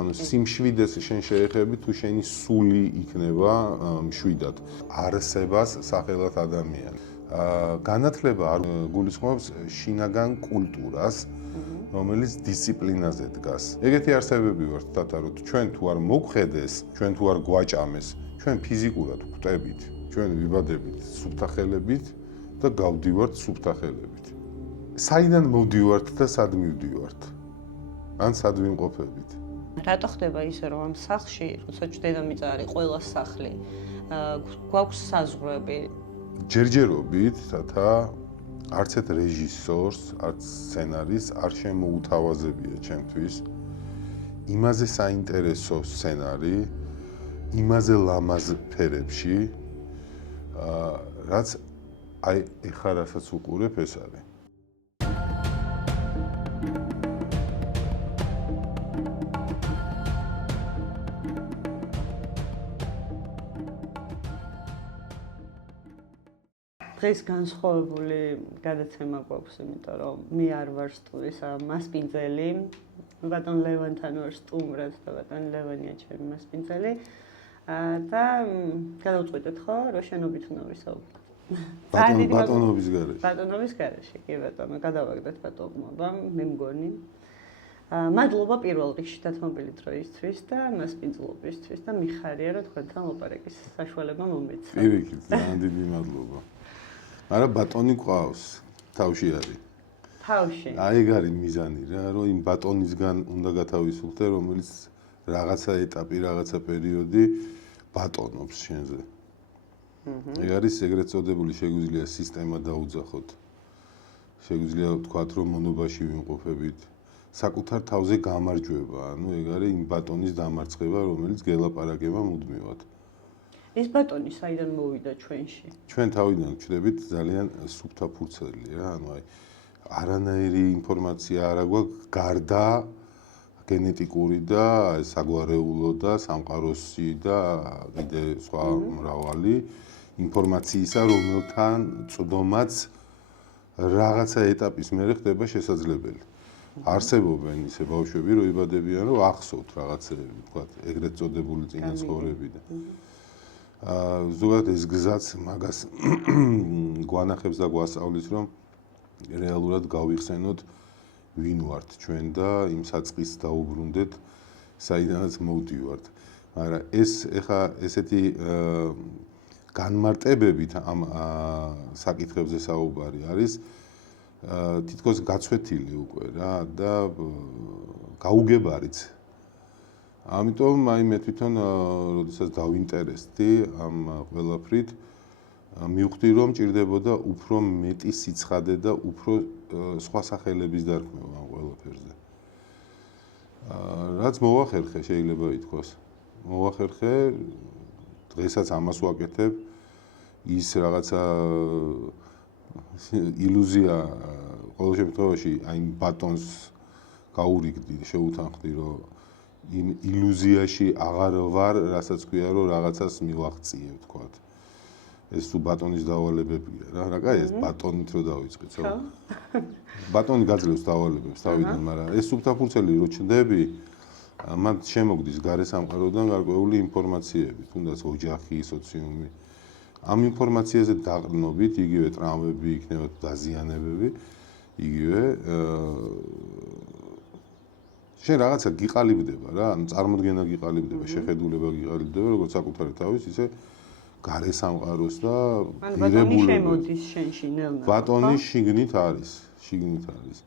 ანუ სიმშვიდეს შენ შეეხები თუ შენი სული იქნება მშვიდად. არსებას სახელად ადამიანი. განათლება არ გულისხმობს შინაგან კულტურას, რომელიც დისციპლინაზე დგას. ეგეთი არსებები ვართ თათარო, ჩვენ თუ არ მოგხედეს, ჩვენ თუ არ გვაჭამეს, ჩვენ ფიზიკურად გვტებით, ჩვენ ვიბადებით სუფთა ხელებით და გავდივართ სუფთა ხელებით. საიდან მოვდივართ და სად მივდივართ? ან სად ვიმყოფებით? რატო ხდება ისე, რომ ამ სახლში, როცა დედამიწა არის ყველა სახლი, გვაქვს საზღვრები? ჯერჯერობით, თათა არც ერთ რეჟისორს, არც სცენარისტს არ შემოუთავაზებია ჩემთვის იმაზე საინტერესო სცენარი, იმაზე ლამაზ ფერებში, რაც აი ეხლა რასაც უყურებ ეს არის. დღეს განსხვავებული გადაცემა გვაქვს, იმიტომ რომ მე არ ვარ სტუმრის მასპინძელი, ბატონ ლევანთან ვარ სტუმრად და ბატონ ლევანია ჩემი მასპინძელი და გადავწყვიტეთ ხო, რომ შენობით უნდა ვისაუბროთ. ბატონობის გარეშე. ბატონობის გარეშე, კი ბატონო, გადავაგდეთ ბატონობა, მე მგონი. მადლობა პირველ რიგში დათმობილი დროისთვის და მასპინძლობისთვის და მიხარია, რომ თქვენთან ლაპარაკის საშუალება მომეცა. პირიქით, ძალიან დიდი მადლობა. მაგრამ ბატონი ყავს, თავში არის. თავში. აი ეგ არის მიზანი რა, რომ იმ ბატონისგან უნდა გათავისუფლდე, რომელიც რაღაცა ეტაპი, რაღაცა პერიოდი ბატონობს შენზე. ეგ არის ეგრეთ წოდებული შეგვიძლია სისტემა დაუძახოთ. შეგვიძლია ვთქვათ, რომ მონობაში ვიმყოფებით. საკუთარ თავზე გამარჯვება, ანუ ეგ არის იმ ბატონის დამარცხება, რომელიც გელაპარაკება მუდმივად. ეს ბატონი საიდან მოვიდა ჩვენში? ჩვენ თავიდან ვჩდებით ძალიან სუფთა ფურცელი რა, ანუ აი არანაირი ინფორმაცია არ აქვს გარდა გენეტიკური და საგვარეულო და სამყაროსი და კიდე სხვა მრავალი ინფორმაციისა, რომელთან წვდომაც რაღაცა ეტაპის მერე ხდება შესაძლებელი. არსებობენ ისე ბავშვები, რომ იბადებიან, რომ ახსოვთ რაღაცები, ვთქვათ, ეგრეთ წოდებული წინაცხოვრებიდან. ზოგადად ეს გზაც მაგას გვანახებს და გვასწავლის, რომ რეალურად გავიხსენოთ ვინ ვართ ჩვენ და იმ საწყის დაუბრუნდეთ, საიდანაც მოვდივართ. მაგრამ ეს ეხა ესეთი განმარტებებით ამ საკითხებზე საუბარი არის თითქოს გაცვეთილი უკვე რა და გაუგებარიც. ამიტომ აი მე თვითონ როდესაც დავინტერესდი ამ ყველაფრით, მივხვდი რომ ჭირდებოდა უფრო მეტი სიცხადე და უფრო სხვა სახელების დარქმევა ამ ყველაფერზე. რაც მოვახერხე, შეიძლება ითქვას. მოვახერხე, დღესაც ამას ვაკეთებ, ის რაღაცა ილუზია ყოველ შემთხვევაში აი ბატონს გაურიგდი, შეუთანხმდი, რომ იმ ილუზიაში აღარ ვარ, რასაც ქვია, რომ რაღაცას მივაღწიე, ვთქვათ. ეს თუ ბატონის დავალებებია რა, რა კაი ეს ბატონით რო დავიწყეთ, ხო? ბატონი გაძლევს დავალებებს თავიდან, მაგრამ ეს სუფთაფურცელი რო ჩნდები, მან შემოგდის გარე სამყაროდან გარკვეული ინფორმაციები, თუნდაც ოჯახი, სოციუმი. ამ ინფორმაციაზე დაყრდნობით, იგივე ტრავმები იქნება თუ დაზიანებები, იგივე შენ რაღაცა გიყალიბდება რა, ანუ წარმოდგენა გიყალიბდება, შეხედულება გიყალიბდება, როგორც საკუთარი თავის, ისე გარე სამყაროს და ბატონი შემოდის შენში ნელ-ნელა. ბატონი შიგნით არის, შიგნით არის.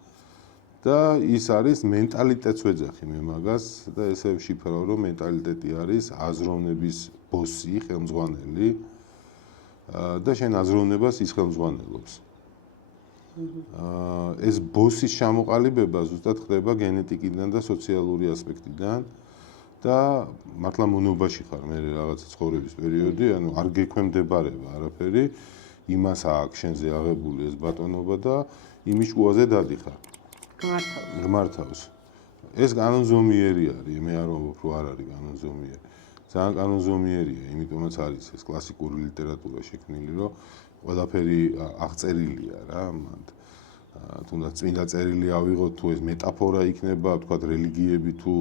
და ის არის მენტალიტეტს ვეძახი მე მაგას და ესე ვშიფრავ, რომ მენტალიტეტი არის აზროვნების ბოსი, ხელმძღვანელი და შენ აზროვნებას ის ხელმძღვანელობს. ეს ბოსის ჩამოყალიბება ზუსტად ხდება გენეტიკიდან და სოციალური ასპექტიდან და მართლა მონობაში ხარ მე რაღაცა ცხოვრების პერიოდი, ანუ არ გექვემდებარება არაფერი, იმას აქვს შენზე აღებული ეს ბატონობა და იმის შუაზე დადიხარ. გმართავს. ეს კანონზომიერი არის, მე არ ვამბობ, რომ არ არის კანონზომიერი. ძალიან კანონზომიერია, იმიტომაც არის ეს კლასიკური ლიტერატურა შექმნილი, რომ ყველაფერი აღწერილია რა, მანდ. თუნდაც წმინდა წერილი ავიღოთ თუ ეს მეტაფორა იქნება, თქვათ რელიგიები თუ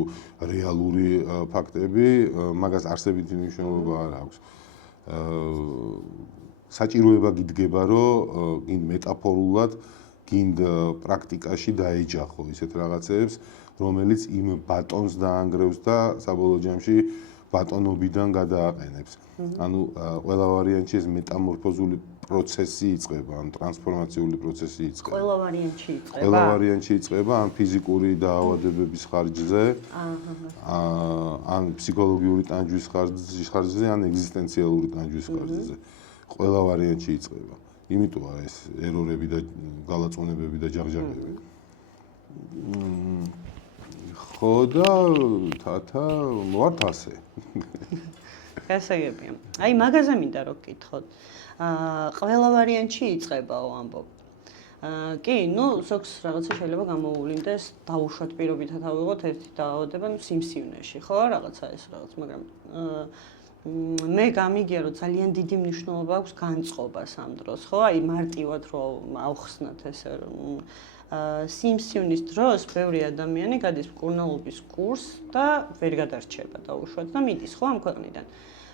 რეალური ფაქტები, მაგას არსებითი მნიშვნელობა არ აქვს. საჭიროება გიდგება, რომ გინდ მეტაფორულად, გინდ პრაქტიკაში დაეჯახო ისეთ რაღაცებს, რომელიც იმ ბატონს დაანგრევს და საბოლოო ჯამში ბატონობიდან გადააყენებს. ანუ ყველა ვარიანტში ეს მეტამორფოზული პროცესი იწყება, ან ტრანსფორმაციული პროცესი იწყება. ყველა ვარიანტში იწყება? ყველა ვარიანტში იწყება, ან ფიზიკური დაავადებების ხარჯზე, ან ფსიქოლოგიური ტანჯვის ხარჯზე, ან ეგზისტენციალური ტანჯვის ხარჯზე. ყველა ვარიანტში იწყება. იმიტომ არის ეს ერორები და გალაწონებები და ჯაღჯაღები. ხო და თათა ვართ ასე. გასაგებია. აი მაგაზე მინდა რომ გკითხოთ. ყველა ვარიანტში იწყებაო ამბობ. კი, ნუ ზოგს რაღაცა შეიძლება გამოუვლინდეს, დაუშვათ პირობითად ავიღოთ ერთი დაავადება, ნუ სიმსივნეში, ხო, რაღაცა ეს რაღაც, მაგრამ მე გამიგია რომ ძალიან დიდი მნიშვნელობა აქვს განწყობას ამ დროს, ხო? აი მარტივად რომ ავხსნათ ესე რომ სიმსივნის დროს ბევრი ადამიანი გადის მკურნალობის კურსს და ვერ გადარჩება დაუშვათ და მიდის ხო ამ ქვეყნიდან.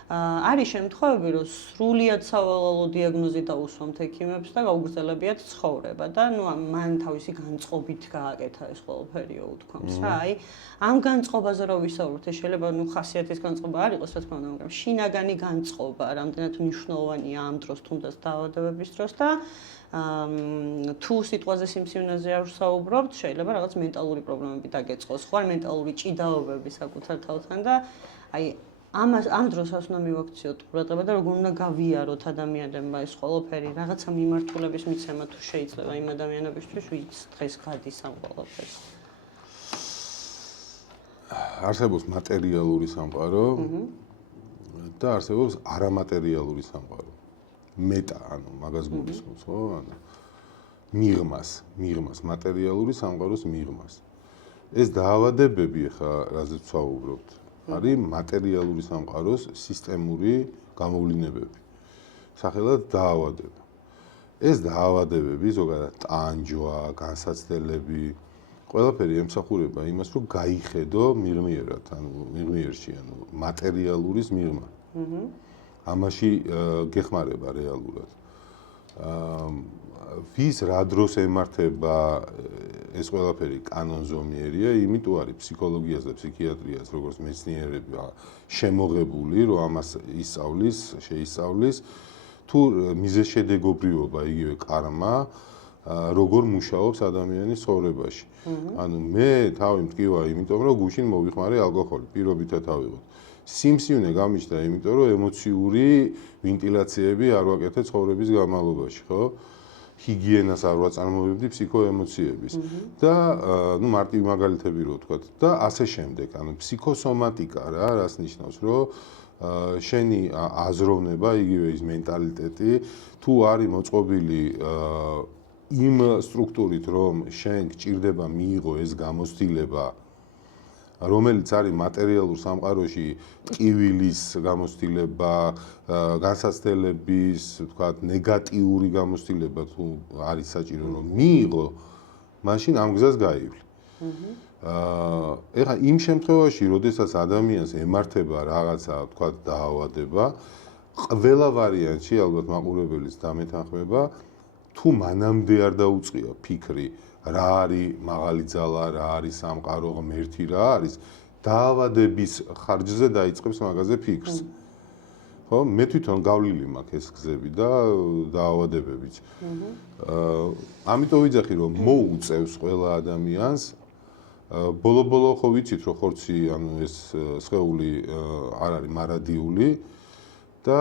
არის შემთხვევები, რომ სრულიად სავალალო დიაგნოზი დაუსვამთ ექიმებს და გაუგრძელებიათ ცხოვრება და ნუ მან თავისი განწყობით გააკეთა ეს ყველაფერიო უთქვამს რა. აი ამ განწყობაზე რო ვისაუბროთ, შეიძლება ნუ ხასიათის განწყობა არ იყოს, რა თქმა უნდა, მაგრამ შინაგანი განწყობა რამდენად მნიშვნელოვანია ამ დროს თუნდაც დაავადებების დროს და თუ სიტყვაზე სიმსივნეზე არ ვსაუბრობთ, შეიძლება რაღაც მენტალური პრობლემები დაგეწყოს, ხო არ მენტალური ჭიდაობები საკუთარ თავთან და აი ამ დროსაც უნდა მივაქციოთ ყურადღება და როგორ უნდა გავიაროთ ადამიანებმა ეს ყველაფერი, რაღაცა მიმართულების მიცემა თუ შეიძლება იმ ადამიანებისთვის, ვინც დღეს გადის ამ ყველაფერს. არსებობს მატერიალური სამყარო და არსებობს არამატერიალური სამყარო. მეტა, ანუ მაგას გულისხმობს, ხო? ანუ მიღმას, მატერიალური სამყაროს მიღმას. ეს დაავადებები ხა, რაზეც ვსაუბრობთ, არის მატერიალური სამყაროს სისტემური გამოვლინებები. სახელად დაავადება. ეს დაავადებები, ზოგადად ტანჯვა, განსაცდელები, ყველაფერი ემსახურება იმას, რომ გაიხედო მიღმიერად, ანუ მიღმიერში, ანუ მატერიალურის მიღმა. ამაში გეხმარება რეალურად. ვის რა დროს ემართება ეს ყველაფერი კანონზომიერია, იმიტომ არის ფსიქოლოგიას და ფსიქიატრიას როგორც მეცნიერები შემოღებული, რომ ამას შეისწავლის, თუ მიზეზშედეგობრიობა, იგივე კარმა, როგორ მუშაობს ადამიანის ცხოვრებაში. ანუ მე თავი მტკივა, იმიტომ რომ გუშინ მოვიხმარე ალკოჰოლი, პირობითად ავიღოთ. სიმსივნე გამიჩნდა, იმიტომ რომ ემოციური ვენტილაციები არ ვაკეთე ცხოვრების განმავლობაში, ხო? ჰიგიენას არ ვაწარმოებდი ფსიქოემოციების და ნუ მარტივი მაგალითები რო ვთქვათ და ასე შემდეგ. ანუ ფსიქოსომატიკა რა, რას ნიშნავს, რომ შენი აზროვნება, იგივე ის მენტალიტეტი, თუ არის მოწყობილი იმ სტრუქტურით, რომ შენ გჭირდება მიიღო ეს გამოცდილება, რომელიც არის მატერიალურ სამყაროში ტკივილის გამოცდილება, განსაცდელების, ვთქვათ, ნეგატიური გამოცდილება თუ არის საჭირო რომ მიიღო, მაშინ ამ გზას გაივლი. ეხლა იმ შემთხვევაში, როდესაც ადამიანს ემართება რაღაცა, ვთქვათ, დაავადება, ყველა ვარიანტში ალბათ მაყურებელიც დამეთანხმება, თუ მანამდე არ დაუწყია ფიქრი რა არის მაღალი ძალა, რა არის სამყარო, ღმერთი რა არის, დაავადების ხარჯზე დაიწყებს მაგაზე ფიქრს. ხო, მე თვითონ გავლილი მაქვს ეს გზები და დაავადებებიც. ამიტომ ვიძახი, რომ მოუწევს ყველა ადამიანს ბოლო-ბოლო ხო ვიცით, რომ ხორცი, ანუ ეს სხეული არ არის მარადიული და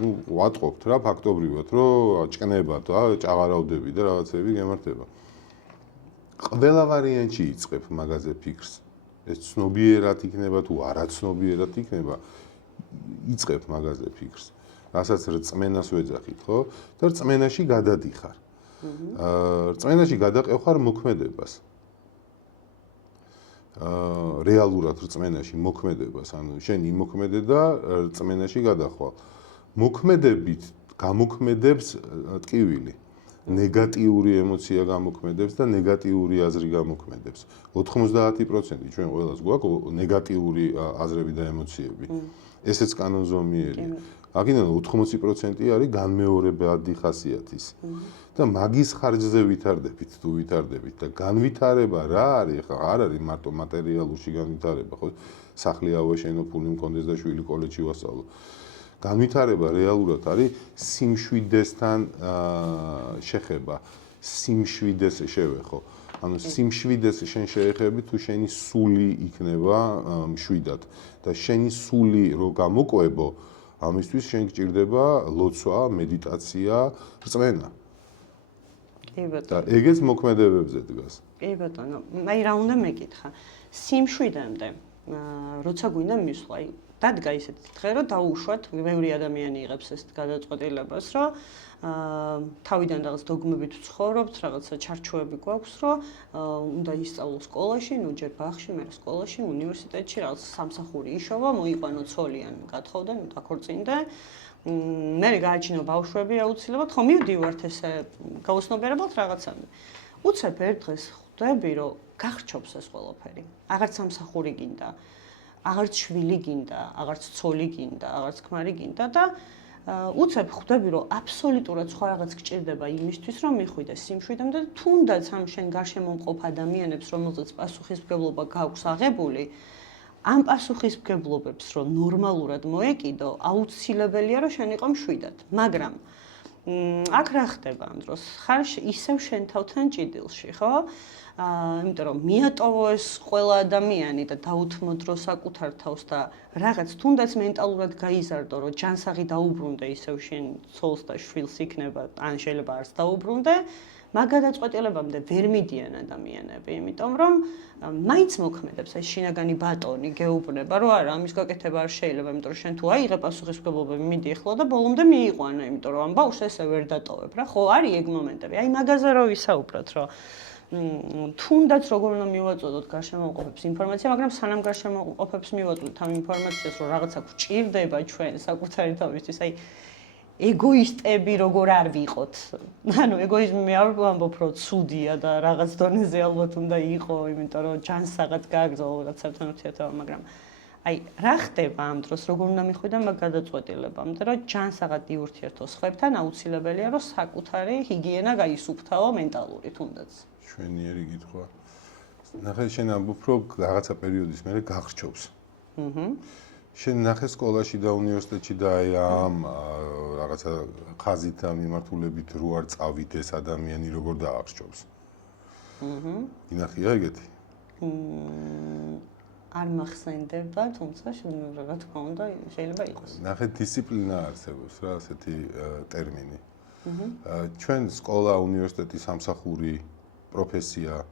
ნუ ვატყობთ რა ფაქტობრივად, რომ ჭკნებათ, ჭაღარავდები და რაღაცები გემართება. ყველა ვარიანტში იწყებ მაგაზე ფიქრს. ეს ცნობიერად იქნება თუ არაცნობიერად იქნება, იწყებ მაგაზე ფიქრს. რასაც რწმენას ვეძახით, ხო? და რწმენაში გადადიხარ. რწმენაში გადაყევხარ მოქმედებას. რეალურად რწმენაში მოქმედებას, ანუ შენ იმოქმედე და რწმენაში გადახვალ. მოქმედებით გამოქმედებს ტკივილი. ნეგატიური ემოცია გამოქმედებს და ნეგატიური აზრი გამოქმედებს. 90% ჩვენ ყველას გვაქვს ნეგატიური აზრები და ემოციები. ესეც კანონზომიერია. აქედან 80% არის განმეორებადი ხასიათის. და მაგის ხარჯზე ვითარდებით თუ ვითარდებით და განვითარება რა არის? ხა არ არის მარტო მატერიალურში განვითარება, ხო? სახლი ავაშენო, ფული მქონდეს და შვილი კოლეჯში ვასწავლო. განვითარება რეალურად არის სიმშვიდესთან შეხება, სიმშვიდეს შევეხო. ანუ სიმშვიდეს შენ შეეხები თუ შენი სული იქნება მშვიდად და შენი სული რო გამოკვებო, ამისთვის შენ გჭირდება ლოცვა, მედიტაცია, რწმენა. კი ბატონო. და ეგეც მოქმედებებზე დგას. კი ბატონო, აი რა უნდა მეკითხა. სიმშვიდემდე როცა გვინდა მისვლა, აი დადგა ისეთი დღე, რომ დაუშვათ, ბევრი ადამიანი იღებს ეს გადაწყვეტილებას, რომ თავიდან რაღაც დოგმებით ვცხოვრობთ, რაღაცა ჩარჩოები გვაქვს, რომ უნდა ისწავლო სკოლაში, ნუ ჯერ ბაღში, მერე სკოლაში, უნივერსიტეტში, რაღაც სამსახური იშოვა, მოიყვანო ცოლი ან გათხოვდა, ნუ დაქორწინდა. მე გააჩინო ბავშვები აუცილებლად, ხო მივდივართ ესე გაუცნობიერებლად რაღაცამდე. უცებ ერთ დღეს ხვდები, რომ გახრჩობს ეს ყველაფერი. აღარც სამსახური გინდა, აღარც შვილი გინდა, აღარც ცოლი გინდა, აღარც ქმარი გინდა და უცებ ხვდები, რომ აბსოლუტურად სხვა რაღაც გჭირდება იმისთვის, რომ მიხვიდე სიმშვიდემდე და თუნდაც ამ შენ გარშემო მყოფ ადამიანებს, რომელზეც პასუხისმგებლობა გაქვს აღებული, ამ პასუხისმგებლობებს რომ ნორმალურად მოეკიდო, აუცილებელია რომ შენ იყო მშვიდად, მაგრამ აქ რა ხდება ამ დროს? ხარ ისევ შენ თავთან ჭიდილში, ხო? იმიტომ რომ მიატოვო ეს ყველა ადამიანი და დაუთმო დრო საკუთარ თავს და რაღაც თუნდაც მენტალურად გაიზარდო, რომ ჯანსაღი დაუბრუნდე ისევ შენ ცოლს და შვილს იქნება, ან შეიძლება არც დაუბრუნდე, მაგ გადაწყვეტილებამდე ვერ მიდიან ადამიანები, იმიტომ რომ მაინც მოქმედებს ეს შინაგანი ბატონი გეუბნება, რომ არა, ამის გაკეთება არ შეიძლება, იმიტომ რომ შენ თუ აიღე პასუხისმგებლობები, მიდი ახლა და ბოლომდე მიიყვანე, იმიტომ რომ ამ ბავშვს ესე ვერ დატოვებ რა, ხო, არის ეგ მომენტები. აი მაგაზე რო ვისაუბროთ, რომ თუნდაც როგორ უნდა მივაწოდოთ გარშემოყოფებს ინფორმაცია, მაგრამ სანამ გარშემოყოფებს მივაწოდოთ ამ ინფორმაციას, რომ რაღაცა გვჭირდება ჩვენ საკუთარი თავისთვის, აი ეგოისტები როგორ არ ვიყოთ. ანუ ეგოიზმი მე არ ვამბობ, რომ ცუდია და რაღაც დონეზე ალბათ უნდა იყო, იმიტომ რომ ჯანსაღად გააგრძელო რაღაცებთან ურთიერთობა, მაგრამ აი რა ხდება ამ დროს, როგორ უნდა მიხვიდე მაგ გადაწყვეტილებამდე, რომ ჯანსაღად იურთიერთო სხვებთან, აუცილებელია, რომ საკუთარი ჰიგიენა გაისუფთავო მენტალური თუნდაც. ჩვენიერი კითხვა. ნახე შენ ამბობ, რომ რაღაცა პერიოდის მერე გახრჩობს. შენ ნახე სკოლაში და უნივერსიტეტში და აი ამ რაღაცა ხაზით და მიმართულებით რო არ წავიდეს ადამიანი როგორ დაახრჩობს. ინახია ეგეთი? არ მახსენდება, თუმცა რა თქმა უნდა, შეიძლება იყოს. ნახე დისციპლინა არსებობს რა, ასეთი ტერმინი. ჩვენ სკოლა, უნივერსიტეტი, სამსახური, პროფესია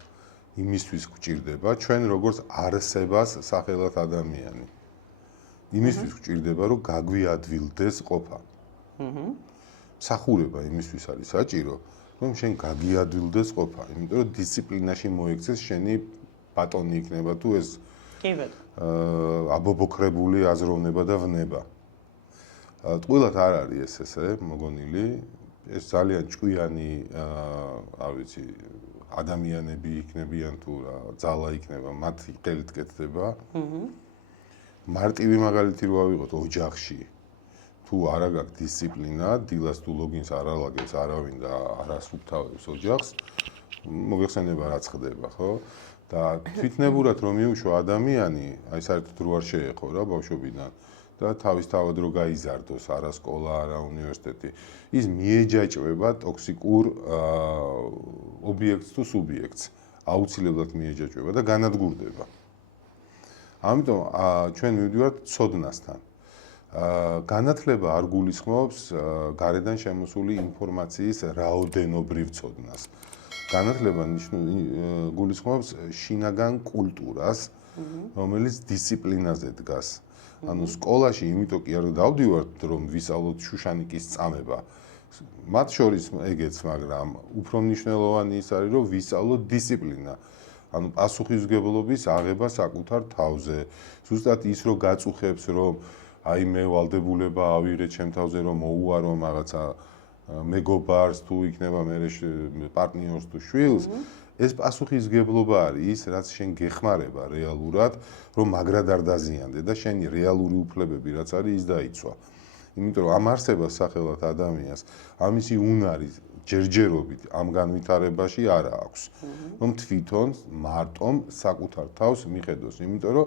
იმისთვის გვჭირდება, ჩვენ როგორც არსებას სახელად ადამიანი. იმისთვის გვჭირდება, რომ გაგვიადვილდეს ყოფა. მსახურება იმისთვის არის საჭირო, რომ შენ გაგიადვილდეს ყოფა, იმიტომ რომ დისციპლინაში მოექცეს შენი ბატონი იქნება თუ ეს კი ბატონო. აბობოქრებული აზროვნება და ვნება. ტყუილად არ არის ესე მოგონილი, ეს ძალიან ჭკვიანი, არ ვიცი, ადამიანები იქნებიან თუ რა, ძალა იქნება, მათი ყელით კეთდება. მარტივი მაგალითი რო ავიღოთ ოჯახში, თუ არა გაქვს დისციპლინა, დილას თუ ლოგინს არ ალაგებს არავინ და არ ასუფთავებს ოჯახს, მოგეხსენება რაც ხდება, ხო? და თვითნებურად რომ მიუშვა ადამიანი, აი საერთოდ რო არ შეეხო რა ბავშვობიდან და თავისთავად რო გაიზარდოს, არა სკოლა, არა უნივერსიტეტი, ის მიეჯაჭვება ტოქსიკურ ობიექტს თუ სუბიექტს, აუცილებლად მიეჯაჭვება და განადგურდება. ამიტომ ჩვენ მივდივართ ცოდნასთან. განათლება არ გულისხმობს გარედან შემოსული ინფორმაციის რაოდენობრივ ცოდნას. განათლება გულისხმობს შინაგან კულტურას, რომელიც დისციპლინაზე დგას. ანუ სკოლაში იმიტომ კი არ დავდივართ, რომ ვისწავლოთ შუშანიკის წამება. მათ შორის ეგეც, მაგრამ უფრო მნიშვნელოვანი ის არის, რომ ვისწავლოთ დისციპლინა. ანუ პასუხისმგებლობის აღება საკუთარ თავზე. ზუსტად ის რომ გაწუხებს, რომ აი მე ვალდებულება ავიღე ჩემ თავზე, რომ მოუარო რაღაცა მეგობარს თუ იქნება მე პარტნიორს თუ შვილს, ეს პასუხისგებლობა არის ის, რაც შენ გეხმარება რეალურად, რომ მაგრად არ დაზიანდე და შენი რეალური უფლებები რაც არის ის დაიცვა. იმიტომ რომ ამ არსებას სახელად ადამიანს ამისი უნარი ჯერჯერობით ამ განვითარებაში არ აქვს. რომ თვითონ მარტომ საკუთარ თავს მიხედოს, იმიტომ რომ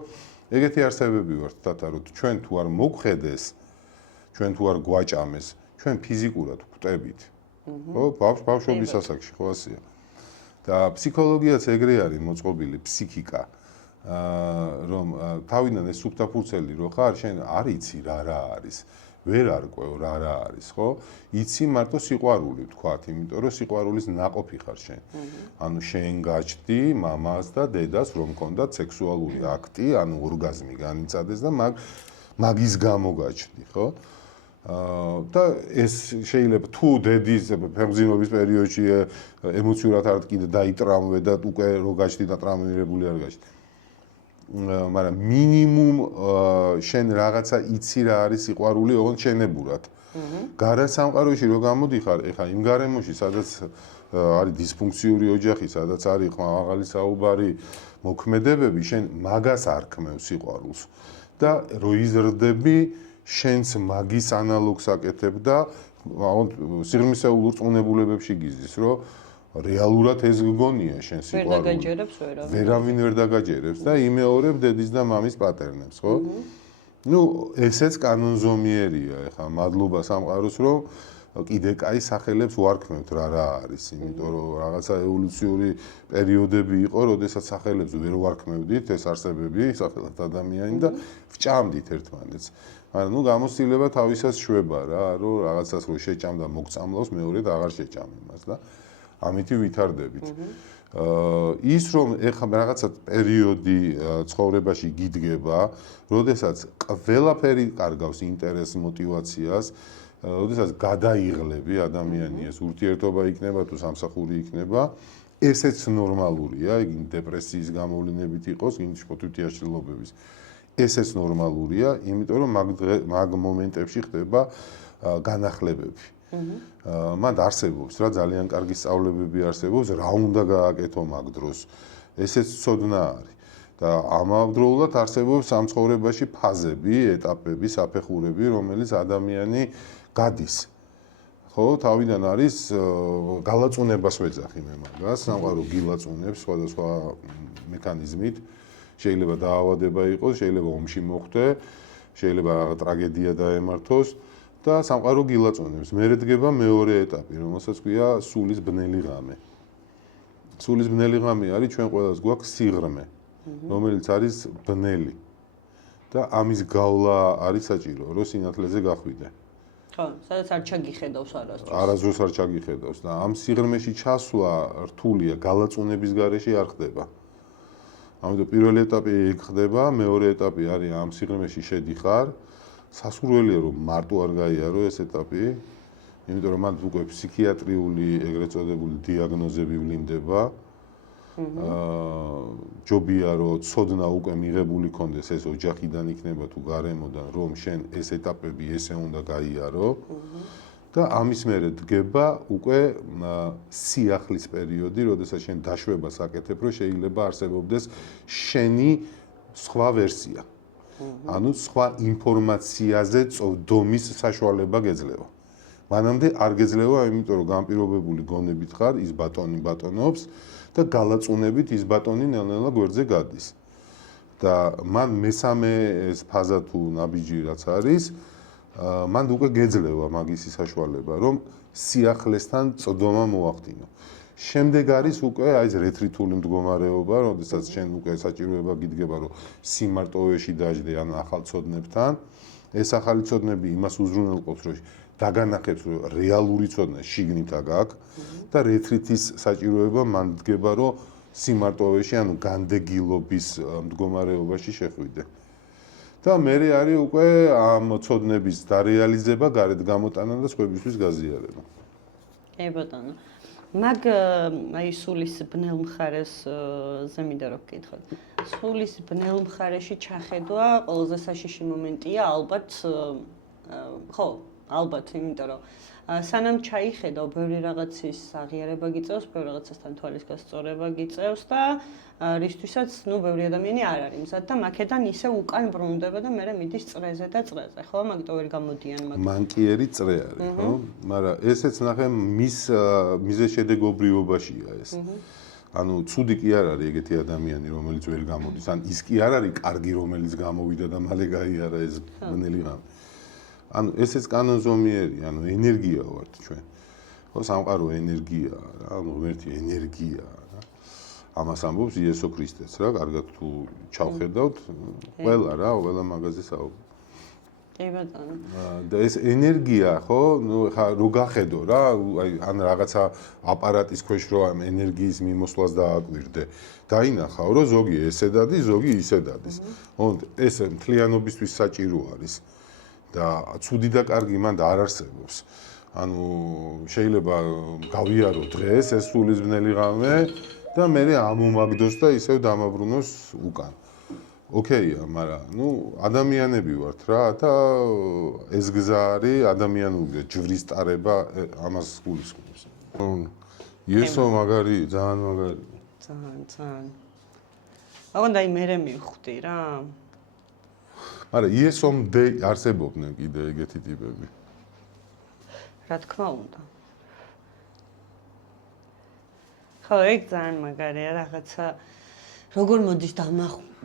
ეგეთი არსებები ვართ თათა, რომ ჩვენ თუ არ მოგხედეს, ჩვენ თუ არ გვაჭამეს, ჩვენ ფიზიკურად გვტებით. ხო, ბავშვობის ასაკში ხო ასეა. და ფსიქოლოგიაც ეგრე არის მოწყობილი ფსიქიკა, რომ თავიდან ეს სუფთაფურცელი რო ხარ, შენ არ იცი რა არის. ვერ არკვევ რა არის, ხო? იცი მარტო სიყვარული ვთქვათ, იმიტომ რომ სიყვარულის ნაყოფი ხარ შენ. ანუ შენ გაჩდი მამას და დედას, რომ კონდათ სექსუალური აქტი, ანუ ორგაზმი განიცადეს და მაგის გამო გაჩდი, ხო? და ეს შეიძლება თუ დედის ფეხმძიმობის პერიოდში ემოციურად არ კიდე დაიტრამვე და უკვე რო გაჩდი და ტრამვირებული არ გაჩდი. მაგრამ მინიმუმ შენ რაღაცა იცი რა არის სიყვარული ოღონდ შენებურად. გარა სამყაროში რო გამოდიხარ, ეხა იმ გარემოში, სადაც არის დისფუნქციური ოჯახი, სადაც არის მაღალი საუბარი, მოქმედებები, შენ მაგას არ ქმევ სიყვარულს. და რო იზრდები, შენს მაგის ანალოგს აკეთებ და სიღრმისეულ ურწმუნებულებებში გიზის, რომ რეალურად ეს გგონია შენ სიყვარული. ვერავინ ვერ დაგაჯერებს და იმეორებ დედის და მამის პატერნებს, ხო? ნუ ესეც კანონზომიერია, ეხა მადლობა სამყაროს, რომ კიდე კაი სახელებს ვარქმევთ რა არის, იმიტომ რომ რაღაცა ევოლუციური პერიოდები იყო, როდესაც სახელებს ვერ ვარქმევდით ეს არსებები, სახელად ადამიანი და ვჭამდით ერთმანეთს. მაგრამ ნუ გამოცდილება თავისას შვება რა, რომ რაღაცას რო შეჭამდა მოგწამლავს, მეორედ აღარ შეჭამ იმას და ამითი ვითარდებით. ის რომ ეხლა რაღაცა პერიოდი ცხოვრებაში გიდგება, როდესაც ყველაფერი კარგავს ინტერესს, мотиваციას, როდესაც გადაიღლები ადამიანი ეს ურთიერთობა იქნება თუ სამსახური იქნება, ესეც ნორმალურია, იგი დეპრესიის გამოვლინებით იყოს, იმ თვითიაშლილობების. ესეც ნორმალურია, იმიტომ რომ მაგ მომენტებში ხდება განახლებები. მანდ არსებობს რა ძალიან კარგი სწავლებები არსებობს, რა უნდა გააკეთო მაგ დროს. ესეც ცოდნა არის. და ამავდროულად არსებობს ამ ცხოვრებაში ფაზები, ეტაპები, საფეხურები, რომელიც ადამიანი გადის. ხო, თავიდან არის გალაწუნებას ვეძახი მე მაგას, სამყარო გილაწუნებს სხვადასხვა მექანიზმით. შეიძლება დაავადება იყოს, შეიძლება ომში მოხვდე, შეიძლება რაღაც ტრაგედია დაემართოს. და სამყარო გილაწონებს. მერე დგება მეორე ეტაპი, რომელსაც ქვია სულის ბნელი ღამე. სულის ბნელი ღამე არის ჩვენ ყველას გვაქვს სიღრმე, რომელიც არის ბნელი. და ამის გავლა არის საჭირო, რომ სინათლეზე გახვიდე. ხო, სადაც არ ჩაგიხედავს არასდროს. არასდროს არ ჩაგიხედავს და ამ სიღრმეში ჩასვლა რთულია, გალაწუნების გარეშე არ ხდება. ამიტომ პირველი ეტაპი იქ ხდება, მეორე ეტაპი არის ამ სიღრმეში შედიხარ. სასურველია რომ მარტო არ გაიარო ეს ეტაპი, იმიტომ რომ მან უკვე ფსიქიატრიული ეგრეთ წოდებული დიაგნოზები ვლინდება. ჯობია რომ ცოდნა უკვე მიღებული კონდეს ეს ოჯახიდან იქნება თუ გარემოდან რომ შენ ეს ეტაპები ესე უნდა გაიარო. და ამის მერე დგება უკვე სიახლის პერიოდი, როდესაც შენ დაშვებას აკეთებ, რომ შეიძლება არსებობდეს შენი სხვა ვერსია. ანუ სხვა ინფორმაციაზე წოდომის საშუალება გეძლევა. მანამდე არ გეძლევა, იმიტომ რომ განპირობებული გონებით ხარ, ის ბატონი ბატონობს და გალაწუნებით ის ბატონი ნელ-ნელა გვერდზე გადის. და მან მესამე ეს ფაზა თუ ნაბიჯი რაც არის, მან უკვე გეძლევა მაგისი საშუალება, რომ სიახლესთან წოდომა მოახდინო. შემდეგ არის უკვე აი ეს რეტრიტული მდგომარეობა, როდესაც შენ უკვე საჭიროება გიდგება, რომ სიმარტოვეში დაждდე ან ახალ ცოდნებთან. ეს ახალი ცოდნები იმას უზრუნველყოფს, რომ დაგანახებს, რომ რეალური ცოდნა შიგნით გაქვს და რეტრიტის საჭიროება მან დგება, რომ სიმარტოვეში, ანუ განდეგილობის მდგომარეობაში შეხვიდე. და მერე არის უკვე ამ ცოდნების დარეალიზება, გარეთ გამოტანა და სხვებისთვის გაზიარება. კი ბატონო. მაგ აი სულის ბნელ მხარეს მინდა რომ გკითხოთ. სულის ბნელ მხარეში ჩახედვა ყველაზე საშიში მომენტია ალბათ ხო, ალბათ, იმიტომ რომ სანამ ჩაიხედავ, ბევრი რაღაცის აღიარება გიწევს, ბევრი რაღაცასთან თვალის გასწორება გიწევს და რისთვისაც, ბევრი ადამიანი არ არის მზად და მაქედან ისე უკან ბრუნდება და მე მიდის წრეზე და წრეზე, ხო? მაგიტომ ვერ გამოდიან მაგ. მანკიერი წრე არის, ხო? მაგრამ ესეც ნახე მის მიზეშედეგობრიობაშია ეს. ანუ ცუდი კი არ არის ეგეთი ადამიანი, რომელიც ვერ გამოდის, ან ის კი არ არის კარგი, რომელიც გამოვიდა და მალე გაიარა ეს ბნელი ღამე. ანუ ესეც კანონზომიერი, ანუ ენერგია ვართ ჩვენ. ხო, სამყარო ენერგიაა რა, ანუ ღმერთი ენერგიაა რა. ამას ამბობს იესო ქრისტეც რა, კარგად თუ ჩავხედავთ, ყველა მაგაზე საუბრობს. კი ბატონო. და ეს ენერგია, ხო, ხა რო გახედო რა, აი ან რაღაცა აპარატის ქვეშ რო ამ ენერგიის მიმოსვლას დააკვირდე. დაინახავ, რომ ზოგი ესე დადის, ზოგი ისე დადის. ხო, ეს მთლიანობისთვის საჭირო არის. და ცუდი და კარგი მანდ არ არსებობს. ანუ შეიძლება გავიარო დღეს ეს სულისბნელი ღამე და მე ამომაგდოს და ისევ დამაბრუნოს უკან. ოკეია, მაგრამ ადამიანები ვართ რა და ეს გზა არის ადამიანური ჯვრის ტარება ამას გულისხმობს. იესო მაგარი, ძალიან მაგარი. ძალიან. აღონდა მე მივხვდი რა. არა, იესომდე არსებობდნენ კიდე ეგეთი ტიპები. რა თქმა უნდა. ხო, ეგ ძალიან მაგარია რაღაცა როგორ მოდის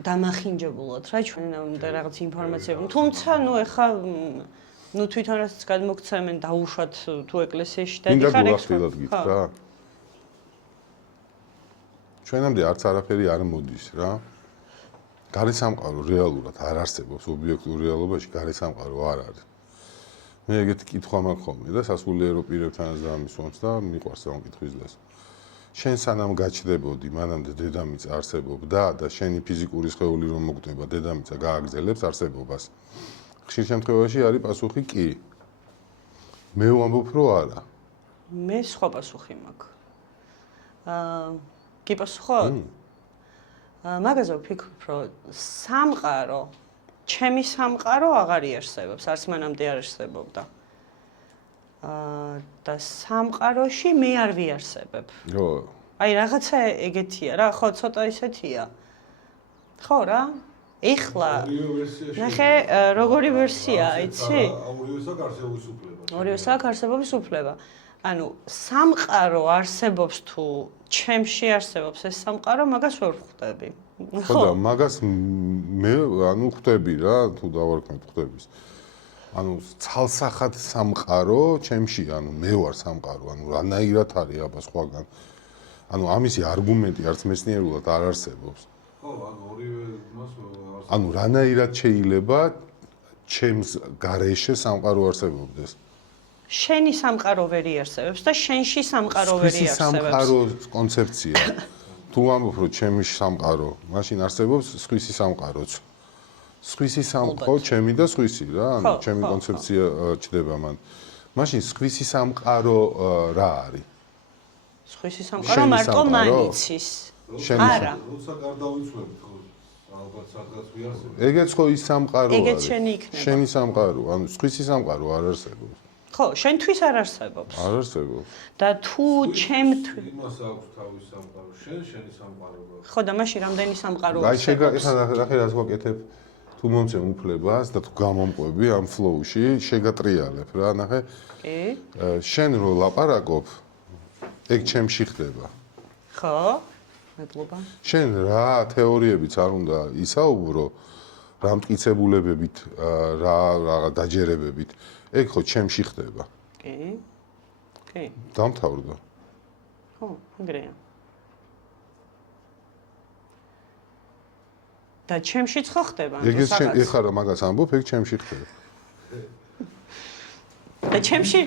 დამახინჯებულად რა ჩვენ უნდა რაღაც ინფორმაციები. თუმცა ეხა თვითონ რასაც გადმოგცემენ დაუშვათ თუ ეკლესიაში დადიხარ ეგ რა. ჩვენამდე არც არაფერი არ მოდის რა. გარე სამყარო რეალურად არ არსებობს ობიექტურ რეალობაში, გარე სამყარო არ არის. მე ეგეთი კითხვა მაქვს ხოლმე და სასულიერო პირებთანაც დამისვამს და მიყვარს ამ კითხვის დასვა. შენ სანამ გაჩდებოდი, მანამდე დედამიწა არსებობდა და შენი ფიზიკური სხეული რომ მოკვდება, დედამიწა გააგრძელებს არსებობას. ხშირ შემთხვევაში არის პასუხი კი. მე ვამბობ, რომ არა. მე სხვა პასუხი მაქვს. კი პასუხოთ? მაგაზე ვფიქრობ, რომ სამყარო, ჩემი სამყარო აღარ იარსებობს, არც მანამდე არ არსებობდა. და სამყაროში მე არ ვიარსებებ. ხო. აი რაღაცა ეგეთია რა, ხო, ცოტა ისეთია. ხო რა? ეხლა ნახე, როგორი ვერსია, იცი? ორივეს აქვს არსებობის უფლება. ანუ სამყარო არსებობს თუ ჩემში არსებობს ეს სამყარო, მაგას ვერ ხვდები. ხო და მაგას მე ხვდები რა, თუ დავარქმევ ხვდების. ანუ ცალსახად სამყარო ჩემში, მე ვარ სამყარო, რანაირად არის აბა სხვაგან. ამისი არგუმენტი არც მეცნიერულად არ არსებობს. ხო, ორივე მას რანაირად შეიძლება ჩემს გარეშე სამყარო არსებობდეს. შენი სამყარო ვერ იარსებებს და შენში სამყარო ვერ იარსებებს. სამყაროს კონცეფცია. თუ ამბობ, რომ ჩემი სამყარო, მაშინ არსებობს სხვისი სამყაროც. სხვისი სამყარო, ჩემი და სხვისი რა, ჩემი კონცეფცია ჩდება მან. მაშინ სხვისი სამყარო რა არის? სხვისი სამყარო მარტო მანიცის. არა. როცა გარდავიცვლებთ, ხო, ალბათ სადღაც ვიარსებთ. ეგეც ხო ის სამყარო არის. ეგეც შენი იქნება. შენი სამყარო, სხვისი სამყარო არ არსებობს. ხო, შენთვის არ არსებობს. არ არსებობს. და თუ ჩემთვის იმას აქვს თავის სამყარო, შენი სამყარო. ხო და მაშინ რამდენი სამყარო აი შეგაკეთე რას ვაკეთებ? თუ მომცემ უფლებას და თუ გამომყვები ამ ფლოუში, შეგატრიალებ რა, ნახე. კი. შენ რო ლაპარაკობ, ეგ ჩემში ხდება. ხო? მადლობა. შენ რა თეორიებიც არ უნდა ისაუბრო, რა მტკიცებულებებით, რა დაჯერებებით, ეგ ხო ჩემში ხდება. კი. კი. დამთავრდა. ხო, ეგრეა. და ჩემშიც ხო ხდება? ეგეც ეხლა რა მაგას ამბობ, ეგ ჩემში ხდება. და ჩემში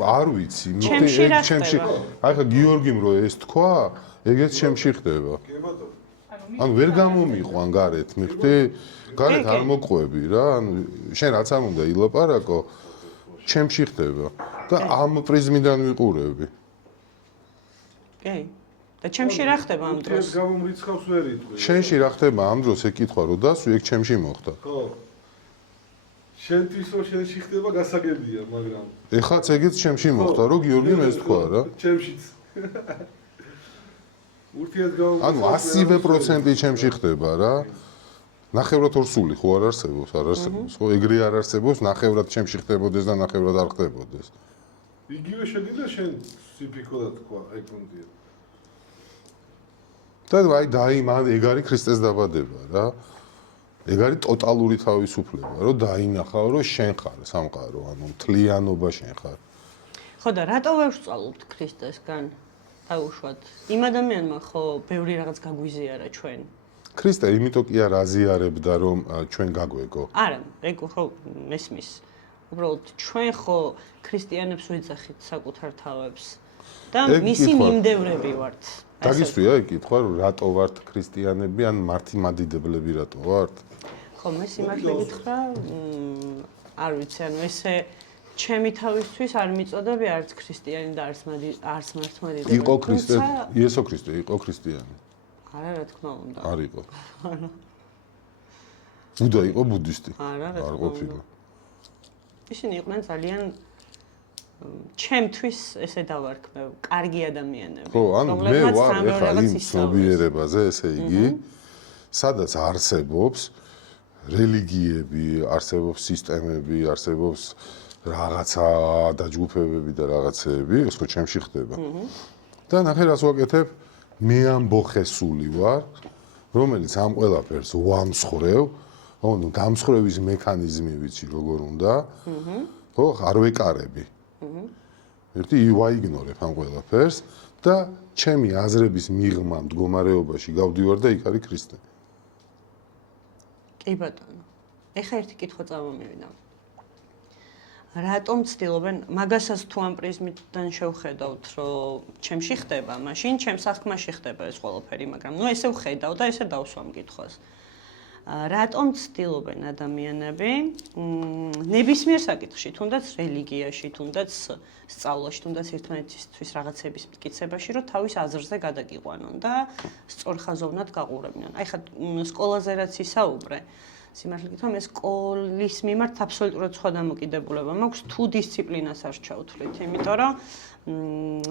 არ ვიცი, ჩემში რა ხდება? აი ხა გიორგიმ რო ეს თქვა, ეგეც ჩემში ხდება. კი ბატონო. ვერ გამომიყვან გარეთ, მიხვდი? გარეთ არ მოყვები რა, შენ რაც არ უნდა ილაპარაკო, ჩემში ხდება და ამ პრიზმიდან ვიყურები. კი. და ჩემში რა ხდება ამ დროს? გამომრიცხავს ვერ იტყვი. შენში რა ხდება ამ დროს, ეგ კითხვა რო დასვი, ეგ ჩემში მოხდა. ხო. შენთვის რო შენში ხდება გასაგებია, მაგრამ ეხლაც ეგეც ჩემში მოხდა, რომ გიორგი მეს თქვა რა. ჩემშიც. ურთიერთგამო ანუ 100% ჩემში ხდება რა. ნახევრად ორსული ხო არ არსებობს, არ არსებობს. ხო ეგრე არ არსებობს, ნახევრად ჩემში ხდებოდეს და ნახევრად არ ხდებოდეს. იგივე შეგიძლია შენ სიფიქროდ თქვა, ეგ უნდა. და აი დაიმან ეგ არის ქრისტეს დაბადება რა. ეგ არის ტოტალური თავისუფლება, რომ დაინახავ, რომ შენ ხარ სამყარო, ანუ მთლიანობა შენ ხარ. ხო და რატო ვერ ვსწავლობთ ქრისტესგან? დაუშვათ. იმ ადამიანმა ხო ბევრი რაღაც გაგვიზიარა ჩვენ. ქრისტე იმიტომ კი არ აზიარებდა, რომ ჩვენ გაგვეგო. არა, ეგ ხო მესმის. უბრალოდ ჩვენ ხო ქრისტიანებს ვეძახით საკუთარ თავებს და მისი მიმდევრები ვართ. დაგისვია ეგ კითხვა, რომ რატო ვართ ქრისტიანები ან მართლმადიდებლები რატო ვართ? ხო, მე სიმართლე გითხრა, არ ვიცი, ანუ ესე ჩემი თავისთვის არ მიწოდები არც ქრისტიანი და არც მართლმადიდებელი. იყო ქრისტე, იესო ქრისტე იყო ქრისტიანი. არა, რა თქმა უნდა. არ იყო. ბუდა იყო ბუდისტი. არა, რა არ თქმა ყოფილა. უნდა. ისინი იყვნენ ძალიან ჩემთვის ესე დავარქმევ, კარგი ადამიანები. ხო, ანუ მე ვარ ეხლა იმ ცნობიერებაზე, ესე იგი, სადაც არსებობს რელიგიები, არსებობს სისტემები, არსებობს რაღაცა დაჯგუფებები და რაღაცეები, ეს ხო ჩემში ხდება. და ნახე რას ვაკეთებ, მე ამბოხესული ვარ, რომელიც ამ ყველაფერს ვამსხრევ, ანუ დამსხრევის მექანიზმი ვიცი როგორ უნდა, ხო, არ ვეკარები. ერთი ვაიგნორებ ამ ყველაფერს და ჩემი აზრების მიღმა მდგომარეობაში გავდივარ და იქ არის ქრისტე. კი ბატონო. ეხა ერთი კითხვა წამომივიდა. რატომ ცდილობენ მაგასაც თუ ამ პრიზმიდან შევხედავთ, რომ ჩემში ხდება, მაშინ ჩემს აღქმაში ხდება ეს ყველაფერი, მაგრამ ნუ ესე ვხედავ და ესე დავსვამ კითხვას. რატომ ცდილობენ ადამიანები ნებისმიერ საკითხში, თუნდაც რელიგიაში, თუნდაც სწავლაში, თუნდაც ერთმანეთისთვის რაღაცების მტკიცებაში, რომ თავის აზრზე გადაგიყვანონ და სწორხაზოვნად გაყურებინონ. აი ხა სკოლაზე რაც ისაუბრე, სიმართლე გითხრა, მე სკოლის მიმართ აბსოლუტურად სხვა დამოკიდებულება მაქვს, თუ დისციპლინას არ ჩავთვლით, იმიტომ რომ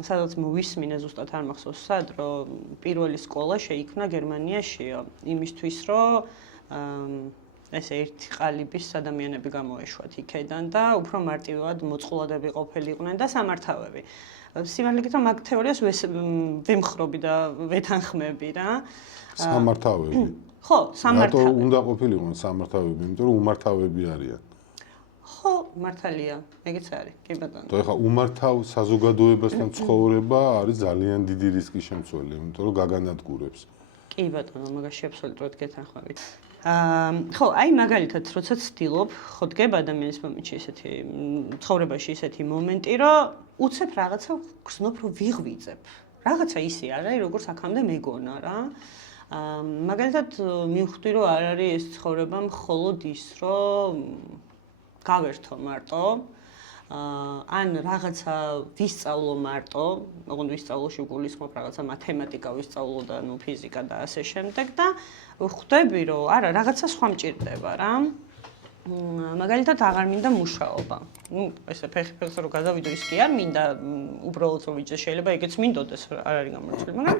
სადაც მოვისმინე ზუსტად არ მახსოვს სად, რომ პირველი სკოლა შეიქმნა გერმანიაშიო, იმისთვის რომ ესე ერთი ყალიბის ადამიანები გამოეშვათ იქედან და უფრო მარტივად მოწყვლადები ყოფილიყვნენ და სამართავები. სიმართლე გითხრა, მაგ თეორიას ვემხრობი და ვეთანხმები რა. სამართავები. ხო, სამართავები. რატო უნდა ყოფილიყვნენ სამართავები? იმიტომ რომ უმართავები არიან. ხო, მართალია, ეგეც არის, კი ბატონო. და ეხლა უმართავ საზოგადოებასთან ცხოვრება არის ძალიან დიდი რისკის შემცველი, იმიტომ რომ გაგანადგურებს. კი ბატონო, მაგაში აბსოლუტურად გეთანხმებით. ხო, აი მაგალითად, როცა ცდილობ, ხო დგება ადამიანის მომენტში ესეთი ცხოვრებაში ესეთი მომენტი, რომ უცებ რაღაცა გრძნობ, რომ ვიღვიძებ. რაღაცა ისე არ არის, როგორც აქამდე მეგონა რა. მაგალითად, მივხვდი, რომ არ არის ეს ცხოვრება მხოლოდ ის, რომ გავერთო მარტო, ან რაღაცა ვისწავლო მარტო, ოღონდ ვისწავლოში გულისხმობ რაღაცა მათემატიკა ვისწავლო და ნუ ფიზიკა და ასე შემდეგ და ხვდები, რომ არა, რაღაცა სხვა მჭირდება რა. მაგალითად, აღარ მინდა მუშაობა. ნუ ესე ფეხი-ფეხზე რომ გადავიდო, ის კი არ მინდა, უბრალოდ რომ ვიჭე, შეიძლება ეგეც მინდოდეს, არ არის გამორჩეული, მაგრამ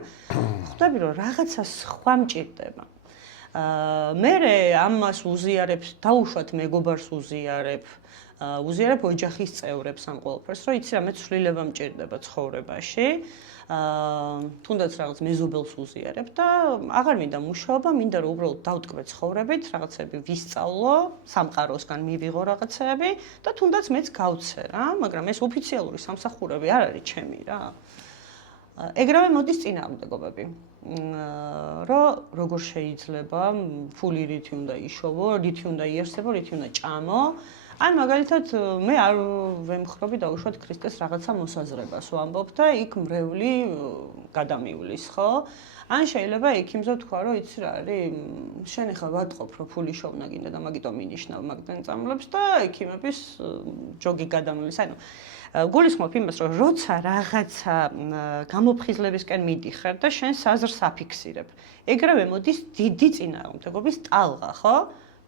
ხვდები, რომ რაღაცა სხვა მჭირდება. მე ამას უზიარებ, დაუშვათ მეგობარს უზიარებ ოჯახის წევრებს ამ ყველაფერს, რომ იცი რა, მე ცვლილება მჭირდება ცხოვრებაში. თუნდაც რაღაც მეზობელს უზიარებ და აღარ მინდა მუშაობა, მინდა რომ უბრალოდ დავტკბე ცხოვრებით, რაღაცები ვისწავლო, სამყაროსგან მივიღო რაღაცები და თუნდაც მეც გავცე რა, მაგრამ ეს ოფიციალური სამსახურები არ არის ჩემი რა. ეგრევე მოდის წინააღმდეგობები. რომ როგორ შეიძლება ფული რითი უნდა იშოვო, რითი უნდა იარსებო, რითი უნდა ჭამო. ან მაგალითად მე არ ვემხრობი დაუშვათ ქრისტეს რაღაცა მოსაზრებას ვამბობ და იქ მრევლი გადამივლის, ხო? ან შეიძლება იქ იმზე თქვა, რომ იცი რა არის, შენ ახლა ვატყობ, რომ ფული შოვნა გინდა და მაგიტომ მინიშნავ მაგდან წამლებს და ექიმების ჯოგი გადამივლის. ანუ გულისხმობ იმას, რომ როცა რაღაცა გამოფხიზლებისკენ მიდიხარ და შენ საზრს აფიქსირებ. ეგრევე მოდის დიდი წინააღმდეგობის ტალღა, ხო?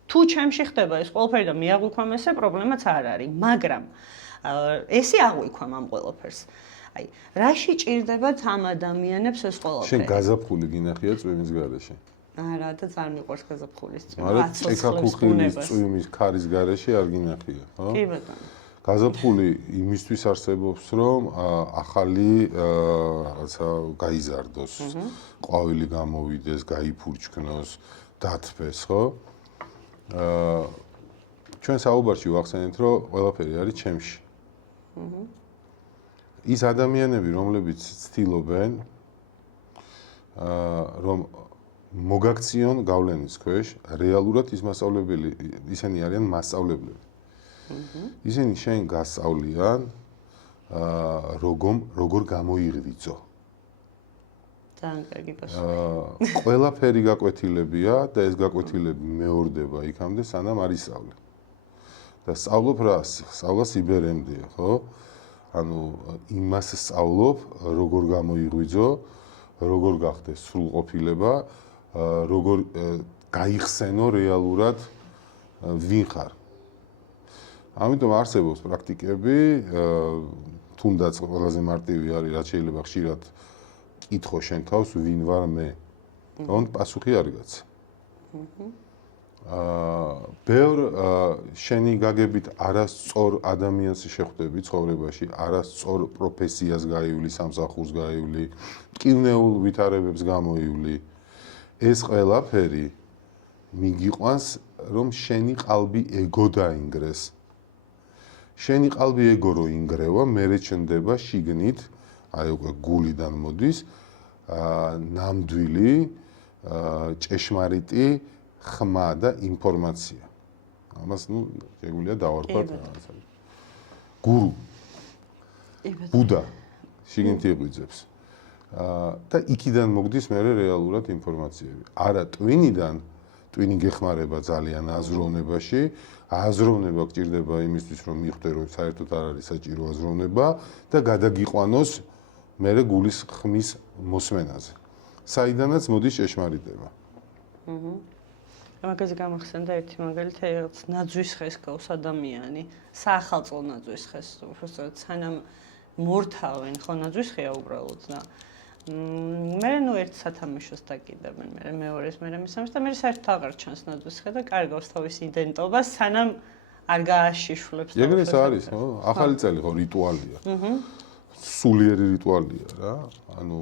თუ ჩემში ხდება ეს ყველაფერი და მე აღვიქვამ ესე, პრობლემაც არ არის, მაგრამ ესე აღვიქვამ ამ ყველაფერს. აი, რაში ჭირდებათ ამ ადამიანებს ეს ყველაფერი? შენ გაზაფხული გინახია წვიმის გარეშე? არა, და არ მიყვარს გაზაფხულის წვიმა. არა, ჭექა-ქუხილის წვიმის ქარის გარეშე არ გინახია, ხო? კი ბატონო. გაზაფხული იმისთვის არსებობს, რომ ახალი რაღაცა გაიზარდოს, ყვავილი გამოვიდეს, გაიფურჩქნოს, დათბეს, ხო? ჩვენ საუბარში ვახსენეთ, რომ ყველაფერი არის ჩემში. ის ადამიანები, რომლებიც ცდილობენ რომ მოგაქციონ გავლენის ქვეშ, რეალურად ის მასწავლებელი, ისინი არიან მასწავლებლები. ისინი შენ გასწავლიან როგორ გამოიღვიძო. ძალიან კარგი პასუხი. ყველაფერი გაკვეთილებია და ეს გაკვეთილები მეორდება იქამდე, სანამ არ ისწავლე. და სწავლობ რას? სწავლა სიბერემდეა, ხო? ანუ იმას სწავლობ, როგორ გამოიღვიძო, როგორ გახდეს სრულყოფილება, როგორ გაიხსენო რეალურად ვინ ხარ. ამიტომ არსებობს პრაქტიკები, თუნდაც ყველაზე მარტივი არის, რაც შეიძლება ხშირად კითხო შენ თავს, ვინ ვარ მე. თუმცა პასუხი არ გაცა. ბევრ შენი გაგებით არასწორ ადამიანს შეხვდები ცხოვრებაში, არასწორ პროფესიას გაივლი, სამსახურს გაივლი, მკივნეულ ვითარებებს გამოივლი. ეს ყველაფერი მიგიყვანს, რომ შენი ყალბი ეგო დაინგრეს. შენი ყალბი ეგო რო ინგრევა, მერე ჩნდება შიგნით, აი უკვე გულიდან მოდის, ნამდვილი, ჭეშმარიტი ხმა და ინფორმაცია. ამას შეგვიძლია დავარქვათ რაღაცა. გურუ. ბუდა შიგნით იღვიძებს. და იქიდან მოგდის მერე რეალურად ინფორმაციები. არა ტვინიდან, ტვინი გეხმარება ძალიან აზროვნებაში, აზროვნება გჭირდება იმისთვის, რომ მიხვდე, რომ საერთოდ არ არის საჭირო აზროვნება და გადაგიყვანოს მერე გულის ხმის მოსმენაზე. საიდანაც მოდის ჭეშმარიტება. მაგაზე გამახსენდა ერთი მაგალითი, რაღაც ნაძვის ხეს გავს ადამიანი, საახალწლო ნაძვის ხეს, უბრალოდ სანამ მორთავენ, ხო ნაძვის ხეა უბრალოდ და მე ერთ სათამაშოს დაკიდებენ, მე მეორეს, მე მესამეს და მე საერთოდ აღარ ჩანს ნაძვის ხე და კარგავს თავის იდენტობას, სანამ არ გააშიშვლებს. ეგრეს არის, ხო? ახალი წელი ხო რიტუალია. სულიერი რიტუალია რა. ანუ